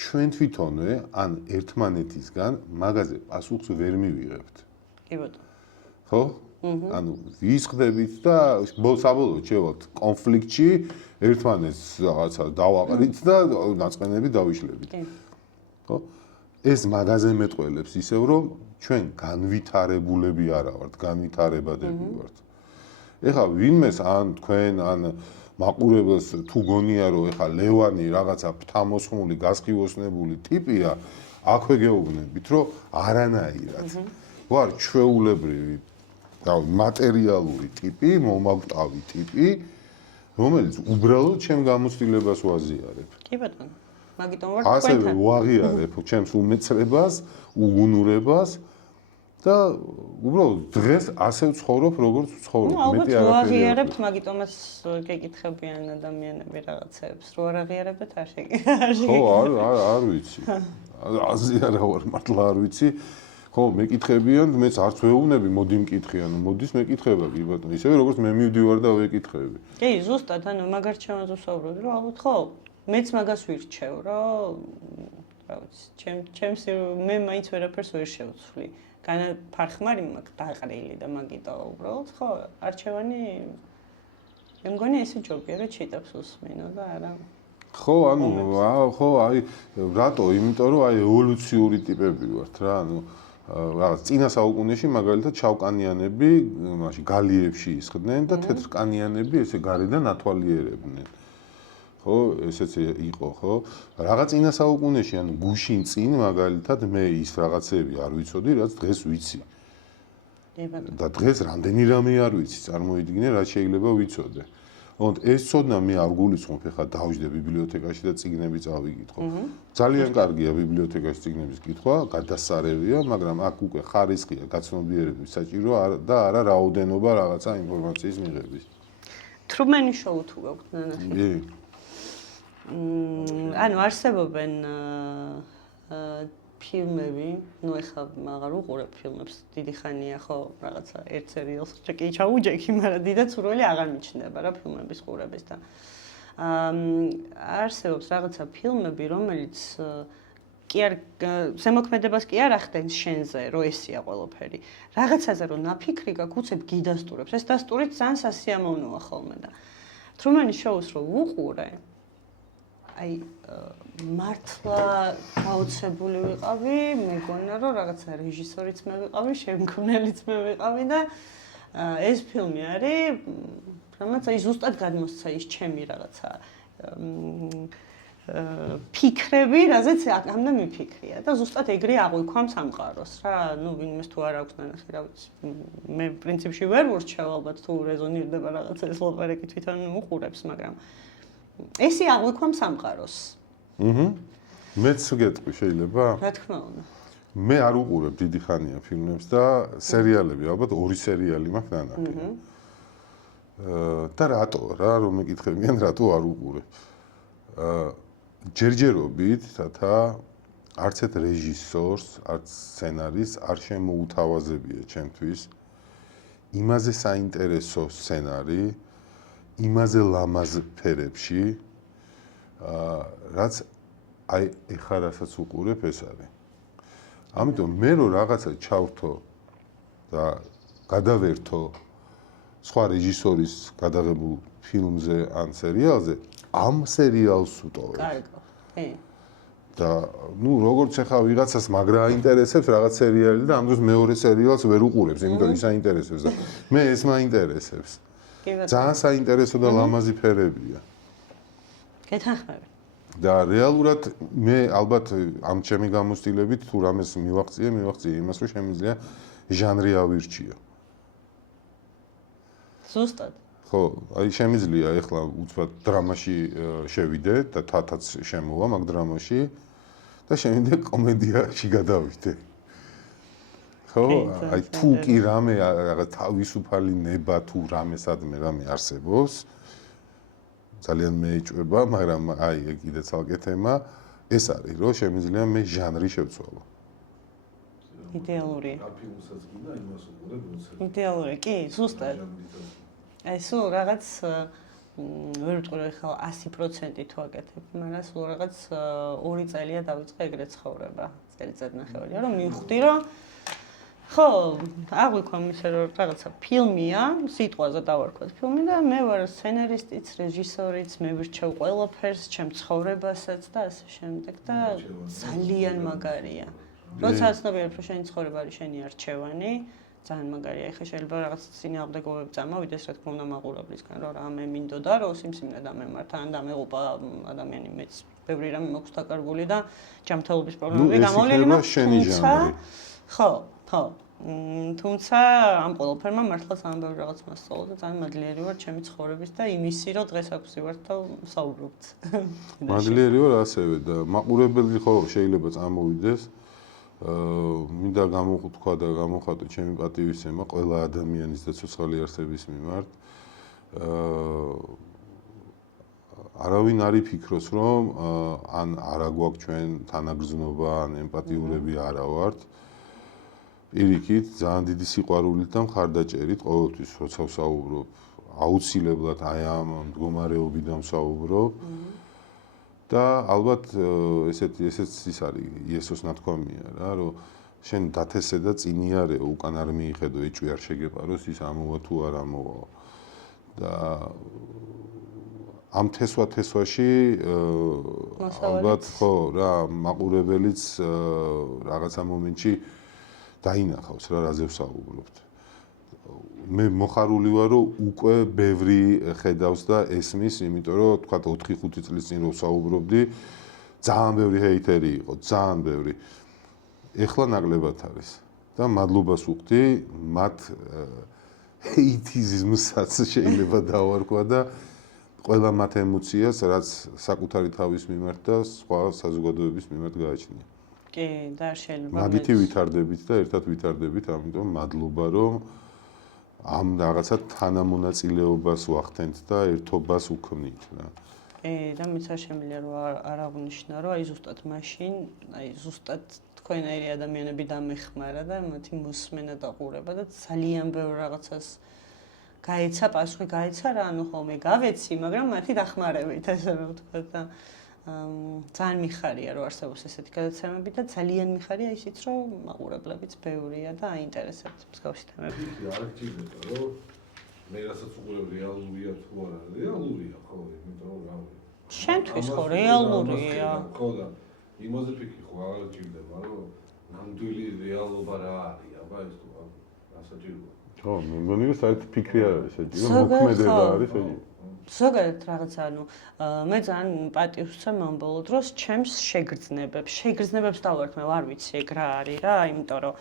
ჩვენ თვითონვე ან ერთმანეთისგან მაგაზე პასუხს ვერ მივიღებთ. კი ბატონო. ხო? ანუ ვისხდებით და საბოლოოდ შევალთ კონფლიქტში, ერთმანეთს რაღაცა დავაყრით და ნაწყენები დავიშლებით. კი. ხო? ეს მაგაზე მეტყველებს ისევ რომ ჩვენ განვითარებულები არა ვართ, განვითარებადები ვართ. ეხლა ვინმეს ან თქვენ ან მაყურებელს თუ გონია რომ ეხლა ლევანი რაღაცა ფთამოსხმული, გასხივოსნებული ტიპია, აქვე გეუბნებით რომ არანაირად. ვარ ჩვეულებრივი და მატერიალური ტიპი, მომაკვდავი ტიპი, რომელიც უბრალოდ ჩემ გამოცდილებას ვაზიარებ. კი ბატონო. მაგიტომ ვარ ასევე თქვენთან. ვაღიარებ ჩემს უმეცრებას, უგუნურებას და უბრალოდ დღეს ასე ვცხოვრობ, როგორც ვცხოვრობ. ალბათ ვაღიარებთ, მაგიტომაც გეკითხებიან ადამიანები რაღაცებს. რო არ აღიარებთ, არ შეგიძლიათ. ხო, არ ვიცი. აზიარა ვარ, მართლა არ ვიცი. ხო, მეკითხებიან, მეც არც ვეუბნები, მოდი მკითხიან, მოდის მეკითხება კი ბატონო. ისევე როგორც მე მივდივარ და ვეკითხები. კი, ზუსტად, ანუ მაგარ ჩემს ვსაუბრობდი, რომ ალბათ ხო, მეც მაგას ვირჩევ, რომ რა ვიცი, ჩემს მე მაინც ვერაფერს ვერ შევცვლი. ფარხმარი მაქვს დაყრილი და მაგიტო უბრალოდ ხო, არჩევანი მე მგონი ესე ჯობია, რომ ჩიტებს უსმინო და არა. ხო, ანუ ხო, აი რატო? იმიტომ რომ აი ევოლუციური ტიპები ვართ რა, ანუ რაღაც წინა საუკუნეში მაგალითად ჩავკანიანები მაშინ გალიებში ისხდნენ და თეთრკანიანები ესე გარედან ათვალიერებდნენ. ხო, ესეც იყო, ხო? რაღაც წინა საუკუნეში, ანუ გუშინ წინ მაგალითად მე ის რაღაცები არ ვიცოდი, რაც დღეს ვიცი. და დღეს რამდენი რამე არ ვიცი, წარმოიდგინე, რაც შეიძლება ვიცოდე. თუმცა ეს ცოდნა მე არ გულისხმობ, ეხლა დავждე ბიბლიოთეკაში და წიგნები წავიკითხო. ძალიან კარგია ბიბლიოთეკაში წიგნების კითხვა, გადასარევია, მაგრამ აქ უკვე ხარისხია გაცნობიერების საჭირო და არა რაოდენობა რაღაცა ინფორმაციის მიღების. Truman Show თუ გაქვთ ნანახი? კი. ანუ არსებობენ ფილმები, ნუ ეხლა აღარ უყურებ ფილმებს, დიდი ხანია ხო, რაღაცა ერთ სერიალს კი ჩაუჯექი, მაგრამ დიდად სურვილი აღარ მიჩნდება რა ფილმების ყურების და არსებობს რაღაცა ფილმები, რომელიც კი არ ზემოქმედებას კი არ ახდენს შენზე, რომ ესია ყველაფერი. რაღაცაზე რომ ნაფიქრი გაქვს, უცებ გიდასტურებს. ეს დასტურით ძალიან სასიამოვნოა ხოლმე და Truman Show-ს რო უყურე, აი მართლა გაოცებული ვიყავი, მეგონა რომ რაღაცა რეჟისორიც მე ვიყავი, შემქმნელიც მე ვიყავი და ეს ფილმი არის, რამაც აი ზუსტად გადმოსცა ის ჩემი რაღაცა ფიქრები, რაზეც ამდენ მიფიქრია და ზუსტად ეგრე აღვიქვამ სამყაროს რა, ნუ ვინმეს თუ არ აქვს ნანახი, რა ვიცი. მე პრინციპში ვერ ვურჩევ ალბათ თუ რეზონირდება რაღაცა ეს ლაპარაკი თვითონ უყურებს, მაგრამ ესი აღვიქვამ სამყაროს. მეც გეტყვი შეიძლება? რა თქმა უნდა. მე არ უყურებ დიდი ხანია ფილმებს და სერიალები, ალბათ 2 სერიალი მაქვს ნანახი. და რატო რა, რომ მეკითხებიან, რატო არ უყურებ? ჯერჯერობით თათა არც ერთ რეჟისორს, არც სცენარისტს არ შემოუთავაზებია ჩემთვის იმაზე საინტერესო სცენარი, იმაზე ლამაზ ფერებში, რაც აი ეხლა რასაც უყურებ ეს არის. ამიტომ მე რო რაღაცა ჩავრთო და გადავერთო სხვა რეჟისორის გადაღებულ ფილმზე ან სერიალზე, ამ სერიალს ვუტოვებ. კარგო. და ნუ როგორც ახლა ვიღაცას მაგრა აინტერესებს რაღაც სერიალი და ამ დროს მეორე სერიალს ვერ უყურებს, იმიტომ ის აინტერესებს და მე ეს მაინტერესებს. ძალიან საინტერესო და ლამაზი ფერებია. გეთანხმები. და რეალურად მე ალბათ ამ ჩემი გამოცდილებით თუ რამეს მივაღწიე იმას, რომ შემიძლია ჟანრი ავირჩიო. ზუსტად. ხო, აი შემიძლია ეხლა უცბად დრამაში შევიდე და თათაც შემოვა მაგ დრამაში და შემიძლია კომედიაში გადავიდე. ხო, აი თუ კი რამე რაღაც თავისუფალი ნება თუ რამესადმე რამე არსებობს, ძალიან მეეჭვება, მაგრამ აი ეგ კიდე ცალკე თემა ეს არის, რომ შემიძლია მე ჟანრი შევცვალო. იდეალურია. აფილმსაც გინდა იმას უყურებ, როცა იდეალურია, კი, ზუსტად. აი სულ რაღაც ვერ ვიტყვი ხა 100% თუ აკეთებ, მაგრამ სულ რაღაც 2 წელია დავიწყე ეგრე ცხოვრება. წელიწადნახევრია, რომ მივხვდი, რომ ხო, აღვიქვამ ისე რომ რაღაცა ფილმია, სიტყვაზე დავარქვათ ფილმი და მე ვარ სცენარისტიც, რეჟისორიც, მე ვირჩევ ყველაფერს, ჩემ ცხოვრებასაც და ასე შემდეგ და ძალიან მაგარია. როცა ცნობიერებ, რომ შენი ცხოვრება არის შენი არჩევანი, ძალიან მაგარია. ეხლა შეიძლება რაღაც წინააღმდეგობები წამოვიდეს, რა თქმა უნდა, მაყურებლისგან, რომ რამე მინდოდა, რომ სიმსივნე დამემართა, ან დამეღუპა ადამიანი, მეც ბევრი რამე მაქვს დაკარგული და ჯანმრთელობის პრობლემები გამოვლენილი მაქვს. ხო, ხო. თუმცა ამ ყველაფერმა მართლაც ამ ბევრ რაღაც მასწავლა და ძალიან მადლიერი ვარ ჩემი ცხოვრების და იმისი, რომ დღეს აქვსი ვარ და ვსაუბრობთ. მადლიერი ვარ ასევე და მაყურებელი ხო შეიძლება წამოვიდეს. მინდა გამოხვა და გამოხატო ჩემი პატივისცემა ყველა ადამიანის და ცოცხალი არსების მიმართ. არავინ არ იფიქროს, რომ ან არა გვაქვს ჩვენ თანაგრძნობა, ან ემპათიურები არა ვართ. პირიქით, ძალიან დიდი სიყვარულით და მხარდაჭერით ყოველთვის როცა ვსაუბრობ, აუცილებლად აი ამ მდგომარეობიდან ვსაუბრობ. და ალბათ ესეც ის არის იესოს ნათქვამია რა, რომ შენ დათესე და წინი არეო, უკან არ მიიხედო, ეჭვი არ შეგეპაროს, ის ამოვა თუ არ ამოვა. და ამ თესვაში ალბათ ხო რა, მაყურებელიც რაღაცა მომენტში დაინახავს რა, რაზე ვსაუბრობთ. მე მოხარული ვარ, რომ უკვე ბევრი ხედავს და ესმის, იმიტომ რომ თქვა 4-5 წლის წინ რო ვსაუბრობდი, ძალიან ბევრი ჰეითერი იყო, ძალიან ბევრი. ეხლა ნაკლებად არის და მადლობას ვუხდი მათ ჰეითიზმსაც შეიძლება დავარქვა და ყველა მათ ემოციას, რაც საკუთარი თავის მიმართ და სხვა საზოგადოების მიმართ გააჩნია. კი, და შეიძლება მაგითი ვითარდებით და ერთად ვითარდებით, ამიტომ მადლობა, რომ ამ რაღაცა თანამონაწილეობას ვახდენთ და ერთობას უქმნით რა. კი, და მეც არ შემიძლია რომ არ აღვნიშნა, რომ აი ზუსტად მაშინ, აი ზუსტად თქვენაირი ადამიანები დამეხმარა და მათი მოსმენა და ყურება და ძალიან ბევრ რაღაცას გაეცა, პასუხი გაეცა რა, ანუ ხოლმე გავეცი, მაგრამ მათი დახმარებით, ასე რომ ვთქვა და ძალიან მიხარია რომ არსებობს ესეთი გადაცემები და ძალიან მიხარია ისიც რომ მაყურებლებიც ბევრია და აინტერესებთ მსგავსი თემები. არ გჭირდება რომ მე რასაც უყურებ რეალურია თუ არა, რეალურია ხო, იმიტომ რომ რა. შენთვის ხო რეალურია. ხო და იმაზე ფიქრი ხო არ გჭირდება რომ ნამდვილი რეალობა რა არის, აბა ეს თუ რასაჭიროა. ხო, მე მგონი რომ საერთოდ ფიქრი არ არის საჭირო, მოქმედება არის საჭირო. ზოგადად რაღაცა, ანუ მე ძალიან პატივს ვცემ ამ ბოლო დროს ჩემს შეგრძნებებს დავართ, მე არ ვიცი ეგ რა არის რა, იმიტომ რომ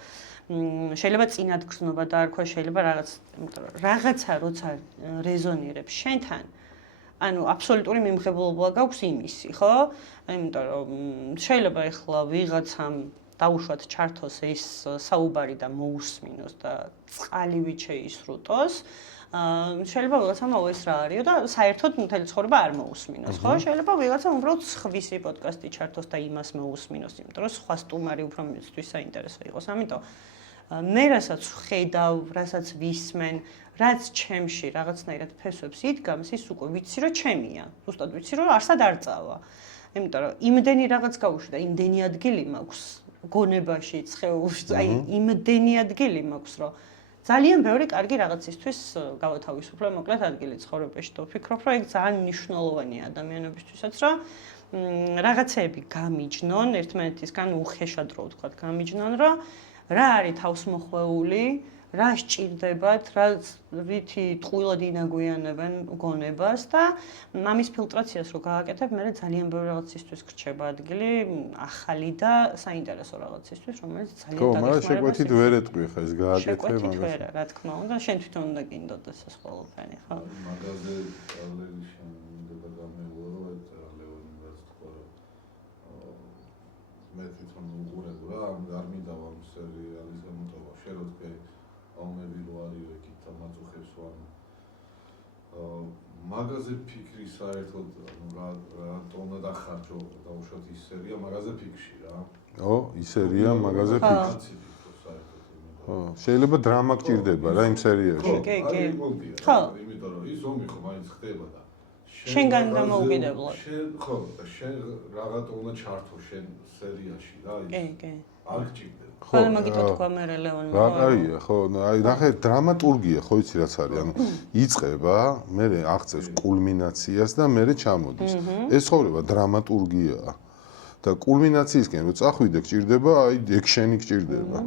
შეიძლება წინადგრძნობა დაარქვა, შეიძლება რაღაც, იმიტომ რომ რაღაცა როცა რეზონირებს შენთან, ანუ აბსოლუტური მიმღებლობა გაქვს იმისი, ხო? იმიტომ რომ შეიძლება ეხლა ვიღაცამ დაუშვათ ჩართოს ეს საუბარი და მოусმინოს და წყალივით შეისრუტოს. შეიძლება ვიღაცამ აუეს რა არისო და საერთოდ მთელი ცხოვრება არ მოусმინოს, ხო? შეიძლება ვიღაცამ უბრალოდ სხვისი პოდკასტი ჩართოს და იმას მოусმინოს, იმიტომ რომ სხვა სტუმარი უფრო მისთვის საინტერესო იყოს. ამიტომ მე რასაც ხედავ, რასაც ვისმენ, რაც ჩემში რაღაცნაირად ფესვებს იდგამს, ის უკვე ვიცი რომ ჩემია. ზუსტად ვიცი რომ არსად არ წავა. იმიტომ რომ იმდენი რაღაც გავუშვი და იმდენი ადგილი მაქვს გონებაში, ცხეულში, აი იმდენი ადგილი მაქვს, რომ ძალიან ბევრი კარგი რაღაცისთვის გავათავისუფლე მოკლედ ადგილი ცხოვრებაში და ვფიქრობ, რომ ეგ ძალიან მნიშვნელოვანია ადამიანებისთვისაც, რომ რაღაცეები გამიჯნონ, ერთმანეთისგან უხეშად რო ვთქვათ, გამიჯნონ, რომ რა არის თავსმოხვეული, რა სჭირდებათ, რითი ტყუილად ინაგვიანებენ გონებას და ამის ფილტრაციას რო გააკეთებ, მე ძალიან ბევრი რაღაცისთვის გრჩება ადგილი, ახალი და საინტერესო რაღაცისთვის, რომელიც ძალიან დაგეხმარება. მაგრამ შეკვეთით ვერ ეტყვი ხა ეს გააკეთე შეკვეთით ვერ, რა თქმა უნდა, შენ თვითონ უნდა გინდოდეს ეს ყველაფერი, ხო? მაგაზე პარალელი შევიდა და გამეულო რომ ლევონი რაც თქვა რომ მე თვითონ უყურებ რა, არ მინდა ამ სერიალის გამოტოვა, შენ რო თქვი აუმები რო არის ეგ თამაწუხებს ვარ. მაგაზე ფიქრი საერთოდ რა ტონა დახარჯო დაუშვათ ის სერია მაგაზე ფიქრში რა. ის სერია მაგაზე ფიქრში. შეიძლება დრამა გჭირდება რა იმ სერიაში. ხო. იმიტომ რომ ის ომი ხო მაინც ხდება და შენგან დამოუკიდებლად. ხო, შენ რაღაც უნდა ჩართო შენ სერიაში რა ის. კი. არ გჭირდება. ხოლმე მაგითო თქვა მე ლევონმა. რა კარგია, ხო, აი ნახე დრამატურგია ხო იცი რაც არის, ანუ იწყება, მე აღწევს კულმინაციას და მე ჩამოდის. ეს ცხოვრება დრამატურგიაა. და კულმინაციისკენ რო წახვიდე გჭირდება, აი ექშენი გჭირდება.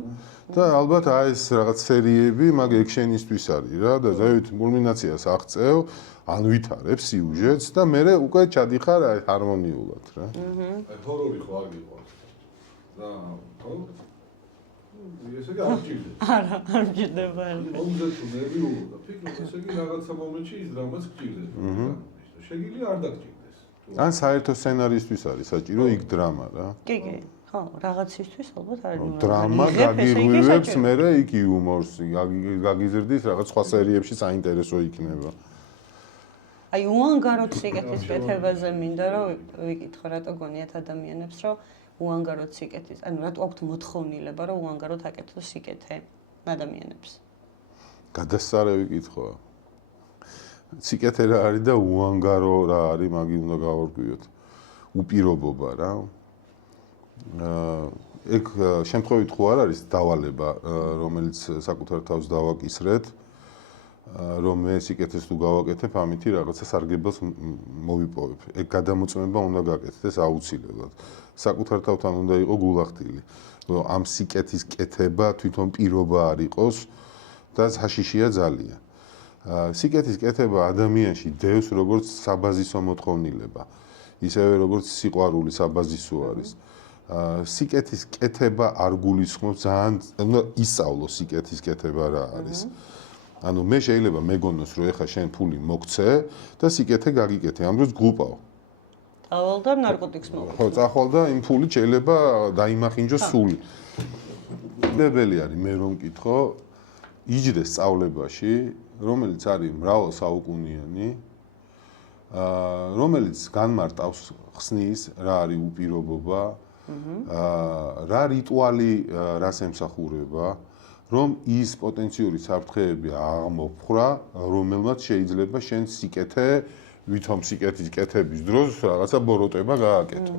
და ალბათ აი ეს რაღაც სერიები მაგ ექშენისთვის არის რა და ზევით კულმინაციას აღწევ, ან ვითარებ სიუჟეტს და მე უკვე ჩადიხარ აი ჰარმონიულად რა. აი ჰორორი ხო არ გიყვარს. და ხო ესე იგი არ გჭირდება. არა, არ გჭირდება. მომზე თუ ნერვი უყო და ფიქრობ ესე იგი რაღაცა მომენტში ის დრამაც გჭირდება. შეგიძლია არ დაგჭირდეს. ან საერთო სცენარისტვის არის საჭირო იქ დრამა რა. კი. ხო, რაღაცისთვის ალბათ არის. დრამა გაგირღვივებს, მე იქ იუმორს გაგიზრდის რაღაც სხვა სერიებში საინტერესო იქნება. აი უანგაროდ სიკეთის კეთებაზე მინდა რომ ვიკითხო რატო გონიათ ადამიანებს რომ უანგაროდ სიკეთის, ანუ რატო აქვთ მოთხოვნილება რომ უანგაროდ აკეთოს სიკეთე ადამიანებს. გადასწარევი კითხვაა. სიკეთე რა არის და უანგარო რა არის, მაგი უნდა გავარკვიოთ. უპირობობა რა. ეგ შემთხვევით ხო არ არის დავალება, რომელიც საკუთარ თავს დავაკისრეთ, რომ მე სიკეთეს თუ გავაკეთებ, ამითი რაღაცა სარგებელს მოვიპოვებ. ეგ გადამოწმება უნდა გაკეთდეს აუცილებლად. საკუთარ თავთან უნდა იყო გულახდილი, რომ ამ სიკეთის კეთება თვითონ პირობა არ იყოს და საშიშია ძალიან. სიკეთის კეთება ადამიანში დევს როგორც საბაზისო მოთხოვნილება, ისევე როგორც სიყვარული საბაზისო არის. სიკეთის კეთება არ გულისხმობს ძალიან უნდა ისწავლო სიკეთის კეთება რა არის. ანუ მე შეიძლება მეგონოს რომ ეხა შენ ფული მოგცე და სიკეთე გაგიკეთე, ამ დროს გლუპავ. წავალ და ნარკოტიკს მოვხო. ხო, წახვალ და იმ ფული შეიძლება დაიმახინჯო სული. დებელი არის მე რომ მკითხო, იჯდეს სწავლებაში, რომელიც არის მრავალსაუკუნიანი, რომელიც განმარტავს ხსნის რა არის უპირობობა, რა რიტუალი რას ემსახურება, რომ ის პოტენციური საფრთხეები აღმოფხრა, რომელმაც შეიძლება შენ სიკეთე, ვითომ სიკეთის კეთების დროს რაღაცა ბოროტება გააკეთო.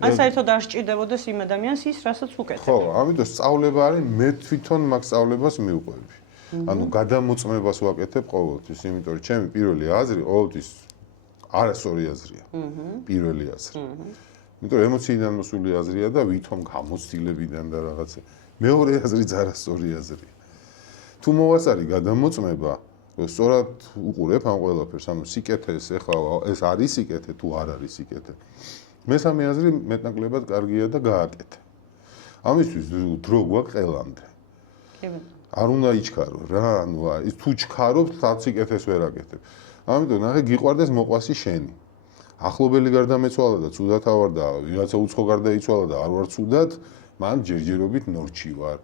ან საერთოდ არ სჭირდებოდეს იმ ადამიანს ის, რასაც უკეთებ. ხო, ამიტომ სწავლება არის, მე თვითონ მაგ სწავლებას მივყვები. ანუ გადამოწმებას ვაკეთებ ყოველთვის, იმიტომ რომ ჩემი პირველი აზრი ყოველთვის არასწორი აზრია. პირველი აზრი. იმიტომ რომ ემოციიდან მოსული აზრია და ვითომ გამოცდილებიდან და რაღაცა. მეორე აზრიც არასწორი აზრია. თუ მოვასწარი გადამოწმება, რომ სწორად უყურებ ამ ყველაფერს, ანუ სიკეთეს ეხლა ეს არის სიკეთე თუ არ არის სიკეთე. მესამე აზრი მეტნაკლებად კარგია და გააკეთე. ამისთვის დრო გვაქვს ყველამდე. არ უნდა იჩქარო რა, ანუ ის თუ ჩქარობ, თან სიკეთეს ვერ აკეთებ. ამიტომ ნახე გიყვარდეს მოყვასი შენი. ახლობელი გარდამეცვალა და ცუდად ავარ და ვიღაცა უცხო გარდაიცვალა და არ ვარ ცუდად, მან ჯერჯერობით ნორჩი ვარ.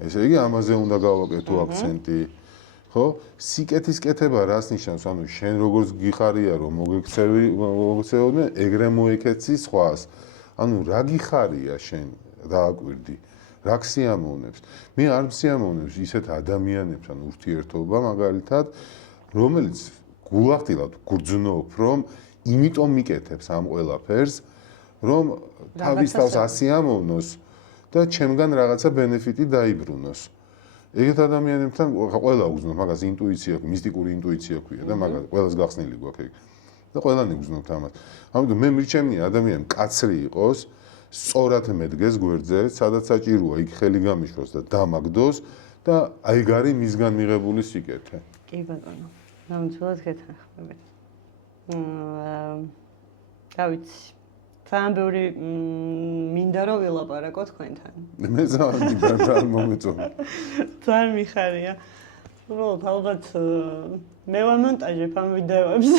ესე იგი ამაზე უნდა გავაკეთო აქცენტი. ხო? სიკეთის კეთება რას ნიშნავს? ანუ შენ როგორც გიხარია რომ მოგექცეოდნენ, ეგრე მოეკეცი სხვას. ანუ რა გიხარია შენ დააკვირდი? რა გსიამოვნებს? მე არ მსიამოვნებს ისეთ ადამიანებს, ანუ ურთიერთობა მაგალითად, რომელიც გულახდილად გძნობ, რომ იმიტომ მიკეთებს ამ ყველაფერს, რომ თავის თავს ასიამოვნოს და ჩემგან რაღაცა ბენეფიტი დაიბრუნოს. ეგეთ ადამიანებთან ყველა უგზნობ, მაგას ინტუიცია, მისტიკური ინტუიცია ქვია და მაგას ყველას გახსნილი გვაქვს ეგ. და ყველანი უგზნობთ ამას. ამიტომ მე მირჩენია ადამიანი მკაცრი იყოს, სწორად მედგეს გვერდზე, სადაც საჭიროა იქ ხელი გამიშლოს და დამაგდოს და აიგ არის მისგან მიღებული სიკეთე. კი ბატონო. ნამდვილად გეთანხმებით. დავიცი. ძალიან ბევრი მინდა რომ ვილაპარაკო თქვენთან. მე ძალიან მომეწონა. ძალიან მიხარია. უბრალოდ ალბათ მე ვამონტაჟებ ამ ვიდეოებს.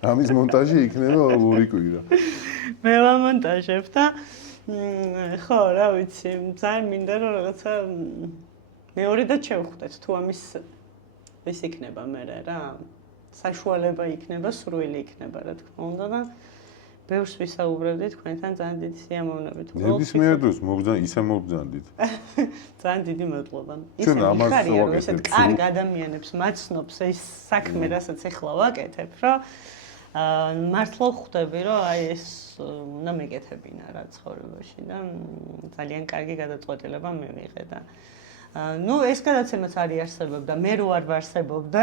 ამის მონტაჟი იქნება ორი კვირა. მე ვამონტაჟებ და ხო, რა ვიცი, ძალიან მინდა რომ რაღაცა მეორედაც შევხვდეთ თუ ამის ის იქნება მე რა. საშუალება იქნება, სურვილი იქნება, რა თქმა უნდა და ბევრს ვისაუბრებდი თქვენთან ძალიან დიდი სიამოვნებით. ნებისმიერ დროს მოგძანდით. ძალიან დიდი მადლობა. ჩვენ ამას ვაკეთებ. ვაკეთებ. ისეთ კარგ ადამიანებს მაცნობს ეს საქმე, რასაც ახლა ვაკეთებ, რომ მართლა ხვდები, რომ აი ეს უნდა მეკეთებინა რა ცხოვრებაში და ძალიან კარგი გადაწყვეტილება მივიღე და ну, ეს გადაცემაც არ იარსებობდა, მე რო არ ვარსებობდა,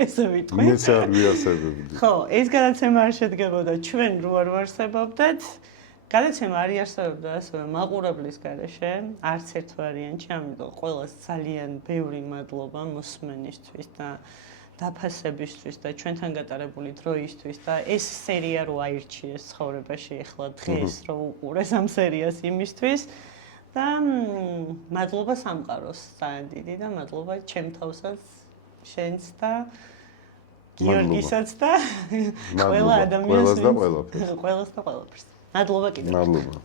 ესე ვიტყვი. მეც არ ვიარსებებდი. ხო, ეს გადაცემა არ შედგებოდა ჩვენ რო არ ვარსებობდეთ. გადაცემა არ იარსებობდა ასევე მაყურებლის გარეშე, არც ერთ ვარიანტში, ამიტომ ყველას ძალიან ბევრი მადლობა მოსმენისთვის და დაფასებისთვის და ჩვენთან გატარებული დროისთვის და ეს სერია რო აირჩიეს ცხოვრებაში ახლა დღეს რო უყურეს ამ სერიას იმისთვის და მადლობა სამყაროს ძალიან დიდი და მადლობა ჩემ თავსაც, შენც და გიორგისაც და ყველა ადამიანს, ყველას და ყველაფერს. მადლობა კიდევ ერთხელ. მადლობა.